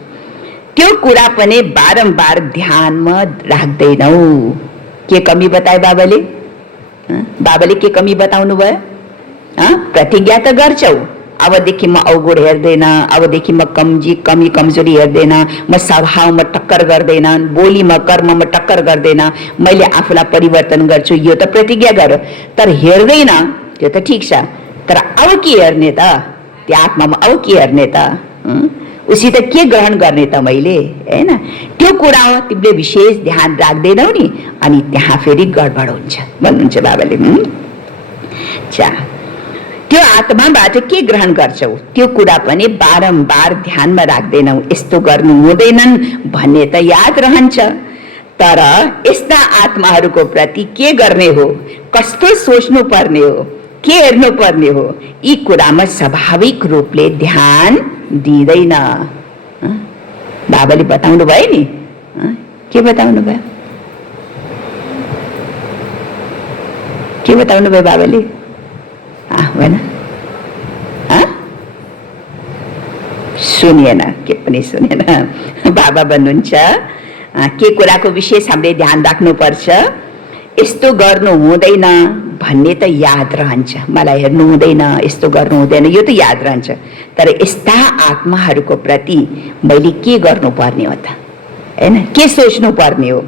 त्यो कुरा पनि बारम्बार ध्यानमा राख्दैनौ। के कमी बताए बाबाले? बाबाले के कमी बताउनु भयो? प्रतिज्ञा त गर्छौ, अबदेखि म अवगुण हेर्दैन, अबदेखि म कमी कमजोरी हेर्दैन, म स्वभावमा टक्कर गर्दैन, बोलीमा कर्ममा टक्कर गर्दैन, मैले आफूलाई परिवर्तन गर्छु, यो त प्रतिज्ञा गर। तर हेर्दैन, त्यो त ठिक छ, तर अब के हेर्ने त? त्यो आत्मामा अब के हेर्ने त? उसित के ग्रहण गर्ने त मैले, हैन? त्यो कुरामा तिमीले विशेष ध्यान राख्दैनौ नि, अनि त्यहाँ फेरि गडबड हुन्छ भन्नुहुन्छ बाबाले। त्यो आत्माबाट के ग्रहण गर्छौ, त्यो कुरा पनि बारम्बार ध्यानमा राख्दैनौ। यस्तो गर्नु हुँदैनन् भन्ने त याद रहन्छ, तर यस्ता आत्माहरूको प्रति के गर्ने हो, कस्तो सोच्नु पर्ने हो, के हेर्नु पर्ने हो, यी कुरामा स्वाभाविक रूपले ध्यान दिँदैन। बाबाले बताउनु भयो नि, के बताउनु भयो? के बताउनु भयो बाबाले? भन, सुनिएन, के पनि सुनेन। बाबा भन्नुहुन्छ के कुराको विशेष हामीले ध्यान राख्नुपर्छ, यस्तो गर्नु हुँदैन भन्ने त याद रहन्छ, मलाई हेर्नु हुँदैन, यस्तो गर्नु हुँदैन, यो त याद रहन्छ, तर यस्ता आत्माहरूको प्रति मैले के गर्नुपर्ने हो त, हैन? के सोच्नु पर्ने हो,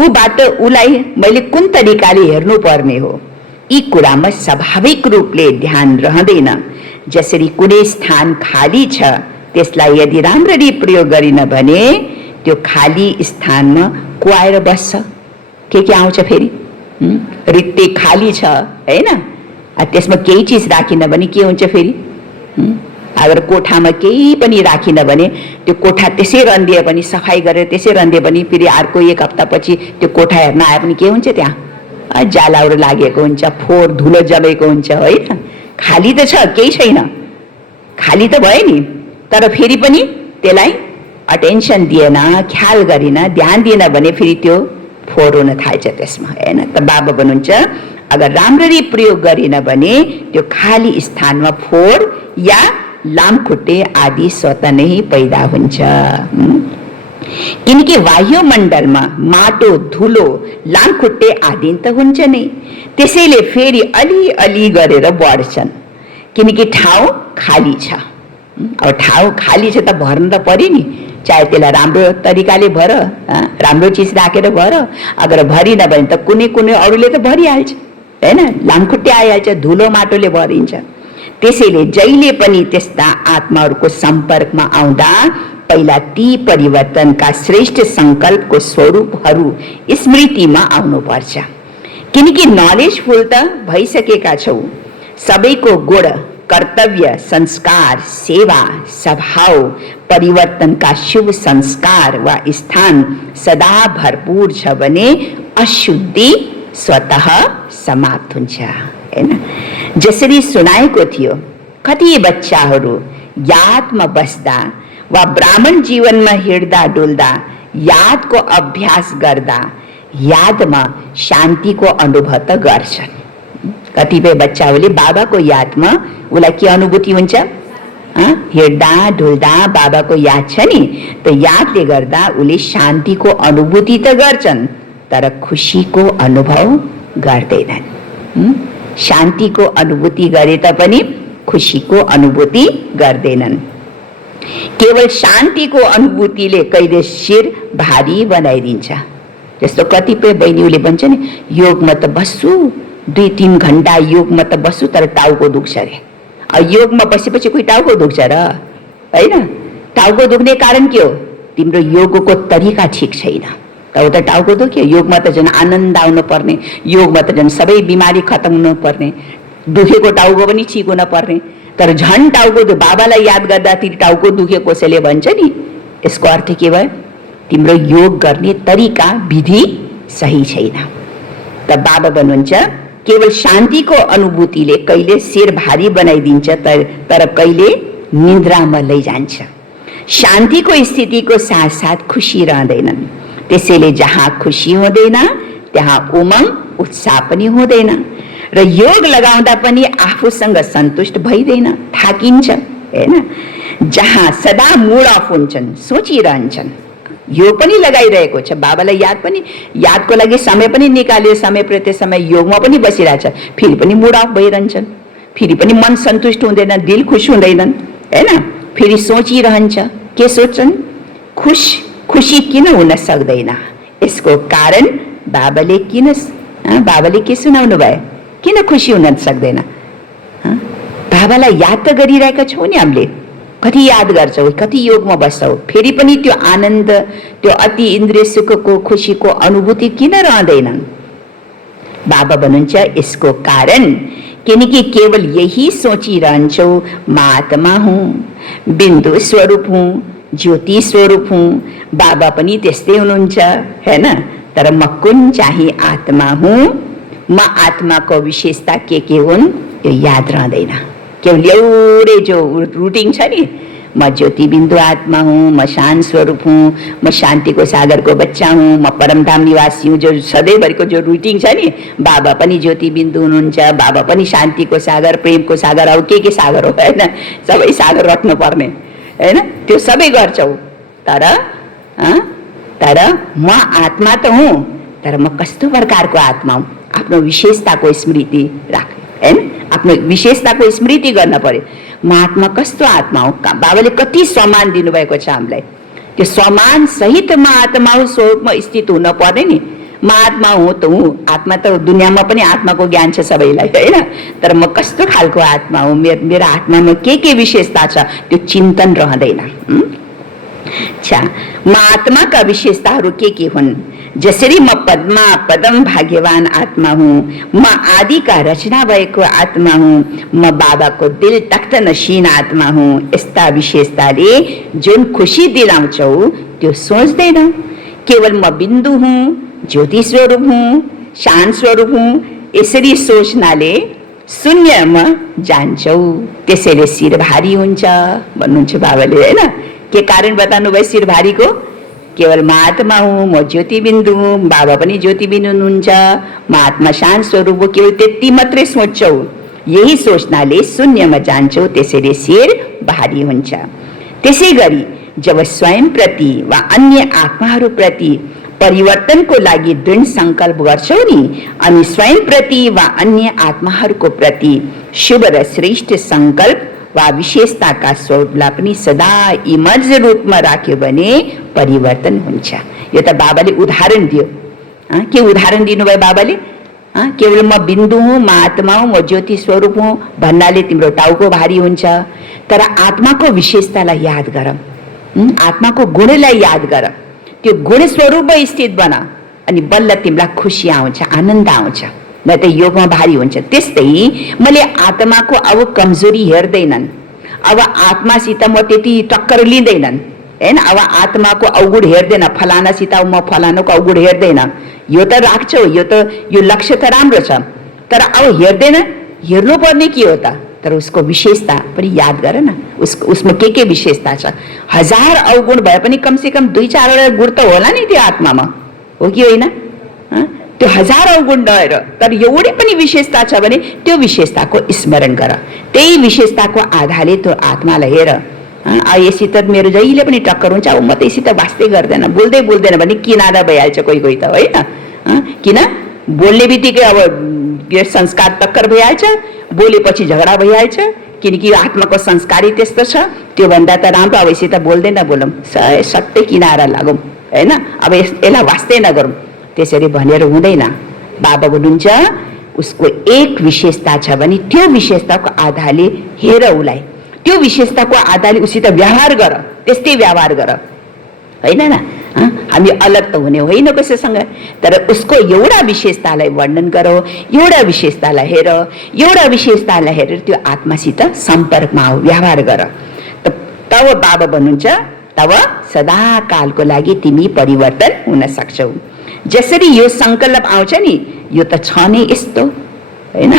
ऊबाट उलाई मैले कुन तरिकाले हेर्नु पर्ने हो, यी कुरामा स्वाभाविक रूपले ध्यान रहँदैन। जसरी कुनै स्थान खाली छ, त्यसलाई यदि राम्ररी प्रयोग गरिन भने त्यो खाली स्थानमा को आएर बस्छ? के आउँछ फेरि? रित्ते खाली छ, हैन? त्यसमा केही चिज राखिन भने के हुन्छ फेरि? अगर कोठामा केही पनि राखिन भने त्यो कोठा त्यसै रन्दिए पनि, सफाई गरेर त्यसै रन्दिए पनि फेरि अर्को एक हप्तापछि त्यो कोठा हेर्न आए पनि के हुन्छ? त्यहाँ जालाहरू लागेको हुन्छ, फोहोर धुलो जमेको हुन्छ, होइन? खाली त छ, केही छैन, खाली त भयो नि, तर फेरि पनि त्यसलाई अटेन्सन दिएन, ख्याल गरिन, ध्यान दिएन भने फेरि त्यो फोहोर हुन थाल्छ त्यसमा, हैन? त बाबा भन्नुहुन्छ अगर राम्ररी प्रयोग गरिन भने त्यो खाली स्थानमा फोहोर या लामखुट्टे आदि स्वतः नै पैदा हुन्छ। किनकि वायुमण्डलमा माटो, धुलो, लामखुट्टे आदि त हुन्छ नै, त्यसैले फेरि अलि गरेर बढ्छन्, किनकि ठाउँ खाली छ। अब ठाउँ खाली छ त भर्न त पर्यो नि, चाहे त्यसलाई राम्रो तरिकाले भर, राम्रो चिज राखेर भर। अगर भरिन भने त कुनै अरूले त भरिहाल्छ, हैन? लामखुट्टे आइहाल्छ, धुलो माटोले भरिन्छ। त्यसैले जहिले पनि त्यस्ता आत्माहरूको सम्पर्कमा आउँदा पहिला ती परिवर्तनका श्रेष्ठ संकल्पको स्वरूपहरू स्मृतिमा आउनुपर्छ, किनकि नलेजफुल त भइसकेका छौ। सबैको गुण, कर्तव्य, संस्कार, सेवा, स्वभाव परिवर्तनका शुभ संस्कार वा स्थान सदा भरपूर छ भने अशुद्धि स्वतः समाप्त हुन्छ, हैन? जसरी सुनाएको थियो, कति बच्चाहरू यादमा बस्दा वा ब्राह्मण जीवनमा हिँड्दा डुल्दा यादको अभ्यास गर्दा यादमा शान्तिको अनुभव त गर्छन्। कतिपय बच्चाहरूले बाबाको यादमा उसलाई के अनुभूति हुन्छ? हिँड्दा डुल्दा बाबाको याद छ नि, त यादले गर्दा उसले शान्तिको अनुभूति त गर्छन्, तर खुसीको अनुभव गर्दैनन्। शान्तिको अनुभूति गरे तापनि खुसीको अनुभूति गर्दैनन्। केवल शान्तिको अनुभूतिले कहिले शिर भारी बनाइदिन्छ। जस्तो कतिपय बहिनीले भन्छ नि, योगमा त बस्छु, 2-3 घण्टा योगमा त बस्छु, तर टाउको दुख्छ अरे। योगमा बसेपछि कोही टाउको दुख्छ र? होइन। टाउको दुख्ने कारण के हो? तिम्रो योगको तरिका ठिक छैन, त टाउको दुख्यो। योगमा त झन् आनन्द आउनु पर्ने, योगमा त झन् सबै बिमारी खतम हुनु पर्ने, दुखेको टाउको पनि ठिक हुन पर्ने, तर झन् टाउको बाबालाई याद गर्दाखेरि टाउको दुखे कसैले भन्छ नि, यसको अर्थ के भयो? तिम्रो योग गर्ने तरिका, विधि सही छैन। त बाबा भन्नुहुन्छ केवल शान्तिको अनुभूतिले कहिले शिर भारी बनाइदिन्छ, तर कहिले निद्रामा लैजान्छ। शान्तिको स्थितिको साथ साथ खुसी रहँदैनन्। त्यसैले जहाँ खुसी हुँदैन त्यहाँ उमंग उत्साह पनि हुँदैन। र योग लगाउँदा पनि आफूसँग सन्तुष्ट भइदैन, थाकिन्छ हैन। जहाँ सदा मुड अफ हुन्छन्, सोचिरहन्छन्, योग पनि लगाइरहेको छ, बाबालाई यादको लागि समय पनि निकाल्यो, समय प्रति समय योगमा पनि बसिरहेछ, फेरि पनि मुड अफ भइरहन्छन्, फेरि पनि मन सन्तुष्ट हुँदैन, दिल खुस हुँदैनन् हैन। फेरि सोचिरहन्छ, के सोच्छन्? खुसी किन हुन सक्दैन? यसको कारण बाबाले के सुनाउनु भयो? किन खुसी हुन सक्दैन? बाबालाई याद त गरिरहेका छौँ नि हामीले, कति याद गर्छौ, कति योगमा बस्छौ, फेरि पनि त्यो आनन्द, त्यो अति इन्द्रिय सुखको खुसीको अनुभूति किन रहँदैन? बाबा भन्नुहुन्छ यसको कारण किनकि केवल यही सोचिरहन्छौ, म आत्मा हुँ, बिन्दु स्वरूप हुँ, ज्योति स्वरूप हुँ। बाबा पनि त्यस्तै हुनुहुन्छ हैन। तर म कुन चाहिँ आत्मा हुँ, म आत्माको विशेषता के हुन् यो याद रहँदैन। केवल एउटै जो रुटिन छ नि, म ज्योति बिन्दु आत्मा हूँ, म शान्त स्वरूप हूँ, म शान्तिको सागरको बच्चा हूँ, म परमधाम निवासी हूँ, जो सधैँभरिको जो रुटिन छ नि, बाबा पनि ज्योति बिन्दु हुनुहुन्छ, बाबा पनि शान्तिको सागर, प्रेमको सागर, अब के सागर हो हैन, सबै सागर रट्नु पर्ने हैन, त्यो सबै गर्छौ। तर म आत्मा त हुँ, तर म कस्तो प्रकारको आत्मा हुँ? आफ्नो विशेषताको स्मृति राख हैन, आफ्नो विशेषताको स्मृति गर्न पर्यो। म आत्मा कस्तो आत्मा हो? बाबाले कति सम्मान दिनुभएको छ हामीलाई, त्यो सम्मान सहित म आत्मा हो स्वरूपमा स्थित हुन पर्ने नि। म आत्मा हुँ त हुँ, आत्मा त दुनियाँमा पनि आत्माको ज्ञान छ सबैलाई हैन, तर म कस्तो खालको आत्मा हो, मेरो आत्मामा के विशेषता छ त्यो चिन्तन रहँदैन। अच्छा, म आत्माका विशेषताहरू के हुन्? जसरी म पद्मा पदम भाग्यवान आत्मा हुँ, म आदिका रचना भएको आत्मा हुँ, म बाबाको दिल तख्त नशीन आत्मा हुँ। यस्ता विशेषताले जुन खुसी दिलाउँछौ त्यो सोच्दैनौ। केवल म बिन्दु हुँ, ज्योति स्वरूप हुँ, शान्त स्वरूप हुँ, यसरी सोच्नाले शून्यमा जान्छौ, त्यसैले शिर भारी हुन्छ भन्नुहुन्छ बाबाले हैन। के कारण बताउनु भयो शिर भारीको? केवल म आत्मा हुँ, म ज्योति बिन्दु हुँ, बाबा पनि ज्योति बिन्दु हुनुहुन्छ, म आत्मा शान्त स्वरूप हो, केवल त्यति मात्रै सोच्छौ। यही सोच्नाले शून्यमा जान्छौ, त्यसैले शिर भारी हुन्छ। त्यसै गरी जब स्वयं प्रति वा अन्य आत्माहरू प्रति परिवर्तनको लागि दृढ संकल्प गर्छौ नि, अनि स्वयं प्रति वा अन्य आत्माहरूको प्रति शुभ र श्रेष्ठ संकल्प वा विशेषताका स्वरूपलाई पनि सदा इमर्ज रूपमा राख्यो भने परिवर्तन हुन्छ। यो त बाबाले उदाहरण दियो। के उदाहरण दिनुभयो बाबाले? केवल म बिन्दु हुँ, म आत्मा हुँ, म ज्योति स्वरूप हुँ भन्नाले तिम्रो टाउको भारी हुन्छ, तर आत्माको विशेषतालाई याद गर, आत्माको गुणलाई याद गर, त्यो गुण स्वरूपमा स्थित बन, अनि बल्ल तिमीलाई खुसी आउँछ, आनन्द आउँछ, न त योगमा भारी हुन्छ। त्यस्तै मैले आत्माको अब कमजोरी हेर्दैनन्, अब आत्मासित म त्यति टक्कर लिँदैनन् हैन, अब आत्माको अवगुण हेर्दैन, फलानासित म फलानाको अवगुण हेर्दैन, यो त राख्छौ, यो लक्ष्य त राम्रो छ, तर अब हेर्दैन, हेर्नुपर्ने के हो त? तर उसको विशेषता पनि याद गर न, उसमा के विशेषता छ। 1000 अवगुण भए पनि कमसे कम 2-4 गुण त होला नि त्यो आत्मामा, हो कि होइन? त्यो 1000 अवगुण नहेर, तर एउटै पनि विशेषता छ भने त्यो विशेषताको स्मरण गर, त्यही विशेषताको आधारले त्यो आत्मालाई हेर। यसित मेरो जहिले पनि टक्कर हुन्छ, अब म त यसित वास्तै गर्दैन, बोल्दैन भने किनारा भइहाल्छ कोही त होइन। किन? बोल्ने बित्तिकै अब संस्कार टक्कर भइहाल्छ, बोलेपछि झगडा भइहाल्छ, किनकि यो आत्माको संस्कारी त्यस्तो छ। त्योभन्दा त राम्रो अब यसित बोल्दैन बोलौँ, सट्टै किनारा लागौँ होइन, अब यसलाई वास्तै नगरौँ, त्यसरी भनेर हुँदैन। बाबा हुनुहुन्छ उसको एक विशेषता छ भने त्यो विशेषताको आधारले हेर उसलाई, त्यो विशेषताको आधारले उसित व्यवहार गर, त्यस्तै व्यवहार गर होइन न। हामी अलग त हुने होइन कसैसँग, तर उसको एउटा विशेषतालाई वर्णन गरौ, एउटा विशेषतालाई हेर, एउटा विशेषतालाई हेरेर त्यो आत्मासित सम्पर्कमा आऊ, व्यवहार गर। तब बाबा भन्नुहुन्छ तब सदा कालको लागि तिमी परिवर्तन हुन सक्छौ। जसरी यो संकल्प आउँछ नि, यो त छ नै यस्तो हैन,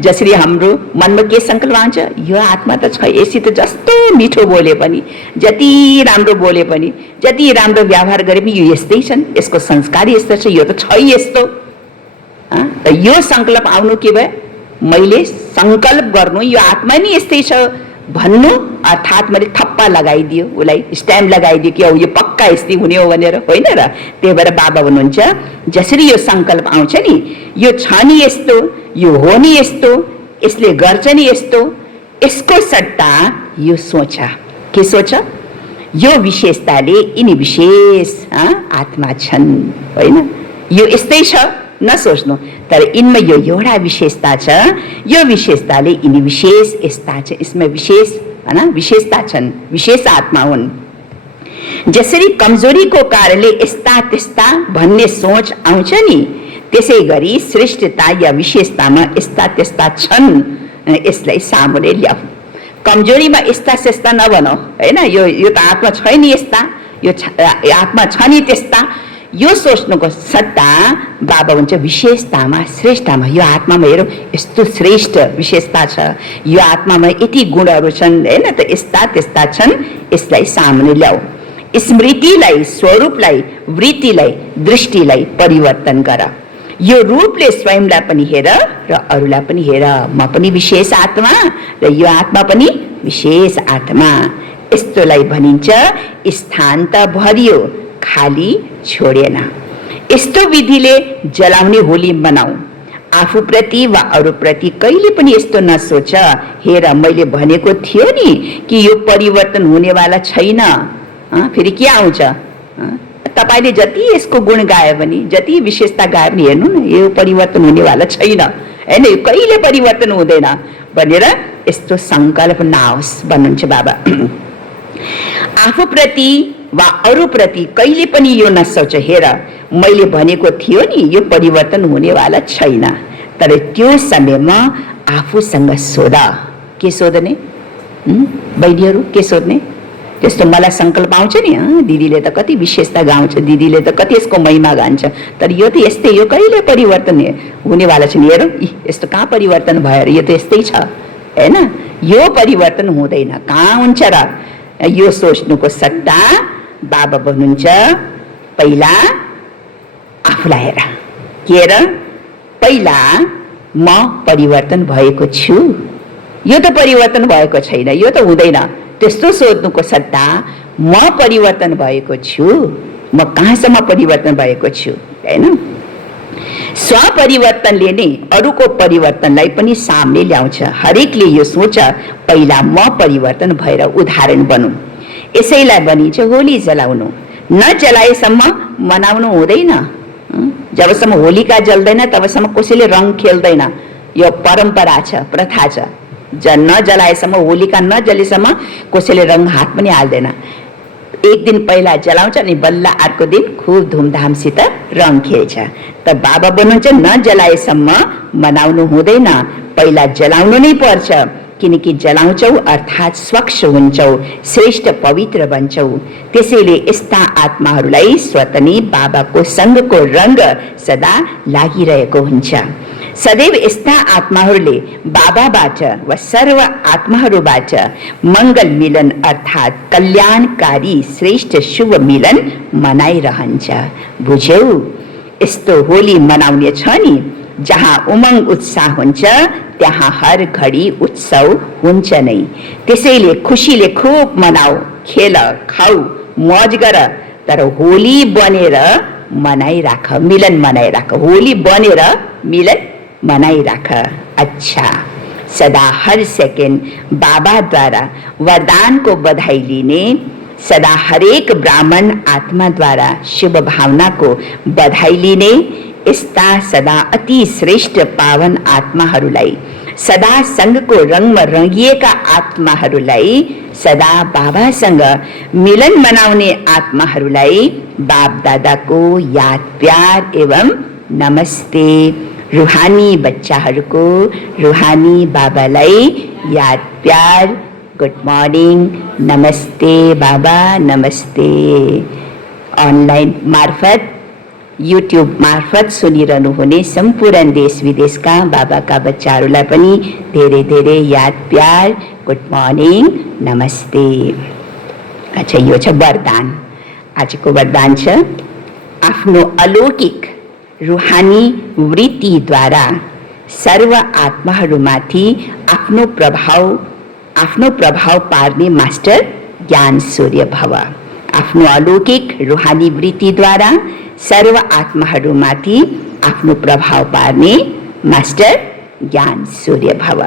जसरी हाम्रो मनमा के संकल्प आउँछ, यो आत्मा त छ, यसित जस्तो मिठो बोले पनि, जति राम्रो बोले पनि, जति राम्रो व्यवहार गरे पनि यो यस्तै छन्, यसको संस्कार यस्तो छ, यो त छ यस्तो। यो सङ्कल्प आउनु के भयो, मैले सङ्कल्प गर्नु यो आत्मा नि यस्तै छ भन्नु, अर्थात् मैले थप्पा लगाइदियो, उसलाई स्ट्याम्प लगाइदियो कि यो पक्का यस्तै हुने हो भनेर, होइन र? त्यही भएर बाबा भन्नुहुन्छ जसरी यो सङ्कल्प आउँछ नि, यो छ नि यस्तो, यो हो नि यस्तो, यसले गर्छ नि यस्तो, यसको सट्टा यो सोच, के सोच, यो विशेषताले यिनी विशेष आत्मा छन्, होइन? यो यस्तै छ नसोच्नु, तर इनमें यो एउटा विशेषता छ, यो विशेषताले यिनी विशेष यस्ता छ, यसमा विशेष विशेषता छन्, विशेष आत्मा हुन्। जसरी कमजोरीको कारणले यस्ता त्यस्ता भन्ने सोच आउँछ नि, त्यसै गरी श्रेष्ठता या विशेषतामा यस्ता त्यस्ता छन्, यसलाई सामुने ल्याऊ। कमजोरीमा यस्ता त्यस्ता नभनौ, होइन? यो त आत्मा छैन यस्ता, यो आत्मा छ नि त्यस्ता, यो सोच्नुको सट्टा बाबा भन्छ विशेषतामा, श्रेष्ठतामा, यो आत्मामा हेरौँ यस्तो श्रेष्ठ विशेषता छ, यो आत्मामा यति गुणहरू छन्, होइन त? यस्ता त्यस्ता छन्, यसलाई सामने ल्याऊ। स्मृतिलाई, स्वरूपलाई, वृत्तिलाई, दृष्टिलाई परिवर्तन गर। यो रूपले स्वयंलाई पनि हेर र अरूलाई पनि हेर, म पनि विशेष आत्मा र यो आत्मा पनि विशेष आत्मा। यस्तोलाई भनिन्छ स्थान त भरियो खाली छोडेन। यस्तो विधिले जलाउने होली मनाऊ। आफूप्रति वा अरूप्रति कहिले पनि यस्तो नसोच, हेर मैले भनेको थियो नि कि यो परिवर्तन हुनेवाला छैन। फेरि के आउँछ, तपाईले जति यसको गुण गायो भने, जति विशेषता गायो भने हेर्नु न, यो परिवर्तन हुनेवाला छैन, होइन? यो कहिले परिवर्तन हुँदैन भनेर यस्तो सङ्कल्प नआओस् भन्नुहुन्छ बाबा। आफूप्रति वा अरूप्रति कहिले पनि यो नसोच, हेर मैले भनेको थियो नि यो परिवर्तन हुनेवाला छैन। तर त्यो समयमा आफूसँग सोध। के सोध्ने बहिनीहरू, के सोध्ने? त्यस्तो मलाई सङ्कल्प आउँछ नि, दिदीले त कति विशेषता गाउँछ, दिदीले त कति यसको महिमा गान्छ, तर यो त यस्तै, यो कहिले परिवर्तन हुनेवाला छैन। हेरौँ यस्तो कहाँ परिवर्तन भयो र, यो त यस्तै छ, होइन? यो परिवर्तन हुँदैन, कहाँ हुन्छ र? यो सोच्नुको सट्टा बाबा भन्नुहुन्छ पहिला आफूलाई हेर। के हेर? पहिला म परिवर्तन भएको छु, यो त परिवर्तन भएको छैन, यो त हुँदैन। त्यस्तो सोध्नुको सट्टा म परिवर्तन भएको छु, म कहाँसम्म परिवर्तन भएको छु, होइन? स्वपरिवर्तनले नै अरूको परिवर्तनलाई पनि सामने ल्याउँछ। हरेकले यो सोच, पहिला म परिवर्तन भएर उदाहरण बनौँ। यसैलाई भनिन्छ होली जलाउनु। नजलाएसम्म मनाउनु हुँदैन। जबसम्म होलिका जल्दैन तबसम्म कसैले रङ खेल्दैन, यो परम्परा छ, प्रथा छ। नजलाएसम्म, होलिका नजलेसम्म कसैले रङ हात पनि हाल्दैन। एक दिन पहिला जलाउँछ अनि बल्ल अर्को दिन खुब धुमधामसित रङ खेल्छ। त बाबा भन्नुहुन्छ नजलाएसम्म मनाउनु हुँदैन, पहिला जलाउनु नै पर्छ, किनकि जलाउँछौ अर्थात् स्वच्छ हुन्छौ, श्रेष्ठ पवित्र बन्छौ। त्यसैले यस्ता आत्माहरूलाई स्वतनी बाबाको सँगको रङ्ग सदा लागिरहेको हुन्छ। सदैव यस्ता आत्माहरूले बाबाबाट वा सर्व आत्माहरूबाट मङ्गल मिलन अर्थात् कल्याणकारी श्रेष्ठ शुभ मिलन मनाइरहन्छ। बुझ्यौ? यस्तो होली मनाउने छ नि, जहाँ उमङ्ग उत्साह हुन्छ त्यहाँ हर घडी उत्सव हुन्छ नै। त्यसैले खुसीले खूब मनाऊ, खेल, खाऊ, मौज गर, तर होली बनेर मनाइराख, मिलन मनाइराख। होली बनेर मिलन मनाइराख। अच्छा, सदा हर सेकेन्ड बाबाद्वारा वरदानको बधाई लिने, सदा हरेक ब्राह्मण आत्माद्वारा शुभ भावनाको बधाई लिने, यस्ता सदा अति श्रेष्ठ पावन आत्माहरूलाई, सदा सँगको रङमा रङ्गिएका आत्माहरूलाई, सदा बाबासँग मिलन मनाउने आत्माहरूलाई बाप दादाको याद प्यार एवं नमस्ते। रुहानी बच्चाहरूको रुहानी बाबालाई याद प्यार, गुड मर्निङ, नमस्ते बाबा, नमस्ते। अनलाइन मार्फत, युट्युब मार्फत सुनिरहनु हुने सम्पूर्ण देश विदेशका बाबाका बच्चाहरूलाई पनि धेरै धेरै याद प्यार, गुड मर्निङ, नमस्ते। अच्छा, यो छ वरदान। आजको वरदान छ आफ्नो अलौकिक रुहानी वृत्तिद्वारा सर्व आत्माहरूमाथि आफ्नो प्रभाव पार्ने मास्टर ज्ञान सूर्य भव। आफ्नो अलौकिक रुहानी वृत्तिद्वारा सर्व आत्माहरूमाथि आफ्नो प्रभाव पार्ने मास्टर ज्ञान सूर्य भव।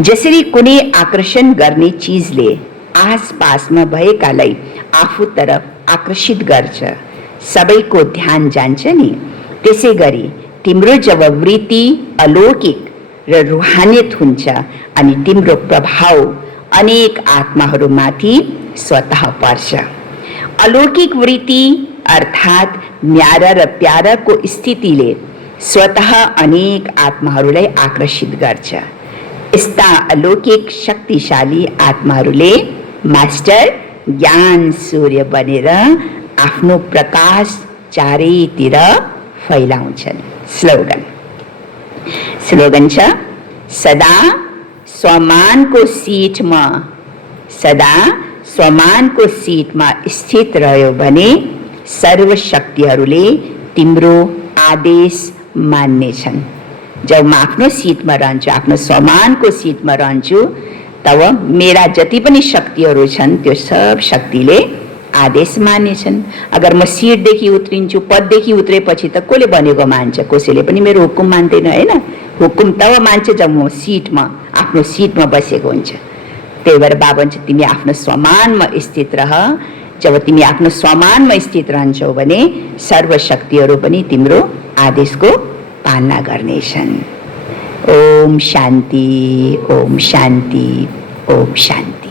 जसरी कुनै आकर्षण गर्ने चीजले आसपासमा भएकालाई आफू तरफ आकर्षित गर्छ, सबैको ध्यान जान्छ नि, त्यसै गरी तिम्रो जब वृत्ति अलौकिक र रूहानियत हुन्छ अनि तिम्रो प्रभाव अनेक आत्माहरूमाथि स्वतः पर्छ। अलौकिक वृत्ति अर्थात् न्यारा र प्याराको स्थितिले स्वतः अनेक आत्माहरूलाई आकर्षित गर्छ। यस्ता अलौकिक शक्तिशाली आत्माहरूले मास्टर ज्ञान सूर्य बनेर आफ्नो प्रकाश चारैतिर फैलाउँछन्। स्लोगन छ, सदा स्वमानको सीटमा स्थित रह्यो भने सर्व शक्तिहरूले तिम्रो आदेश मान्नेछन्। जब म आफ्नो सिटमा रहन्छु, आफ्नो स्वमानको सिटमा रहन्छु, तब मेरा जति पनि शक्तिहरू छन् त्यो सब शक्तिले आदेश मान्नेछन्। अगर म सिटदेखि उत्रिन्छु, पददेखि उत्रेपछि त कसले भनेको मान्छ? कसैले पनि मेरो हुकुम मान्दैन हैन। हुकुम तब मान्छ जब म आफ्नो सिटमा बसेको हुन्छ। त्यही भएर बाबा भन्छ तिमी आफ्नो स्वमानमा स्थित रह। जब तिमी आफ्नो स्वमानमा स्थित रहन्छौ भने सर्व शक्तिहरू पनि तिम्रो आदेशको पालना गर्नेछन्। ओम शान्ति, ओम शान्ति, ओम शान्ति।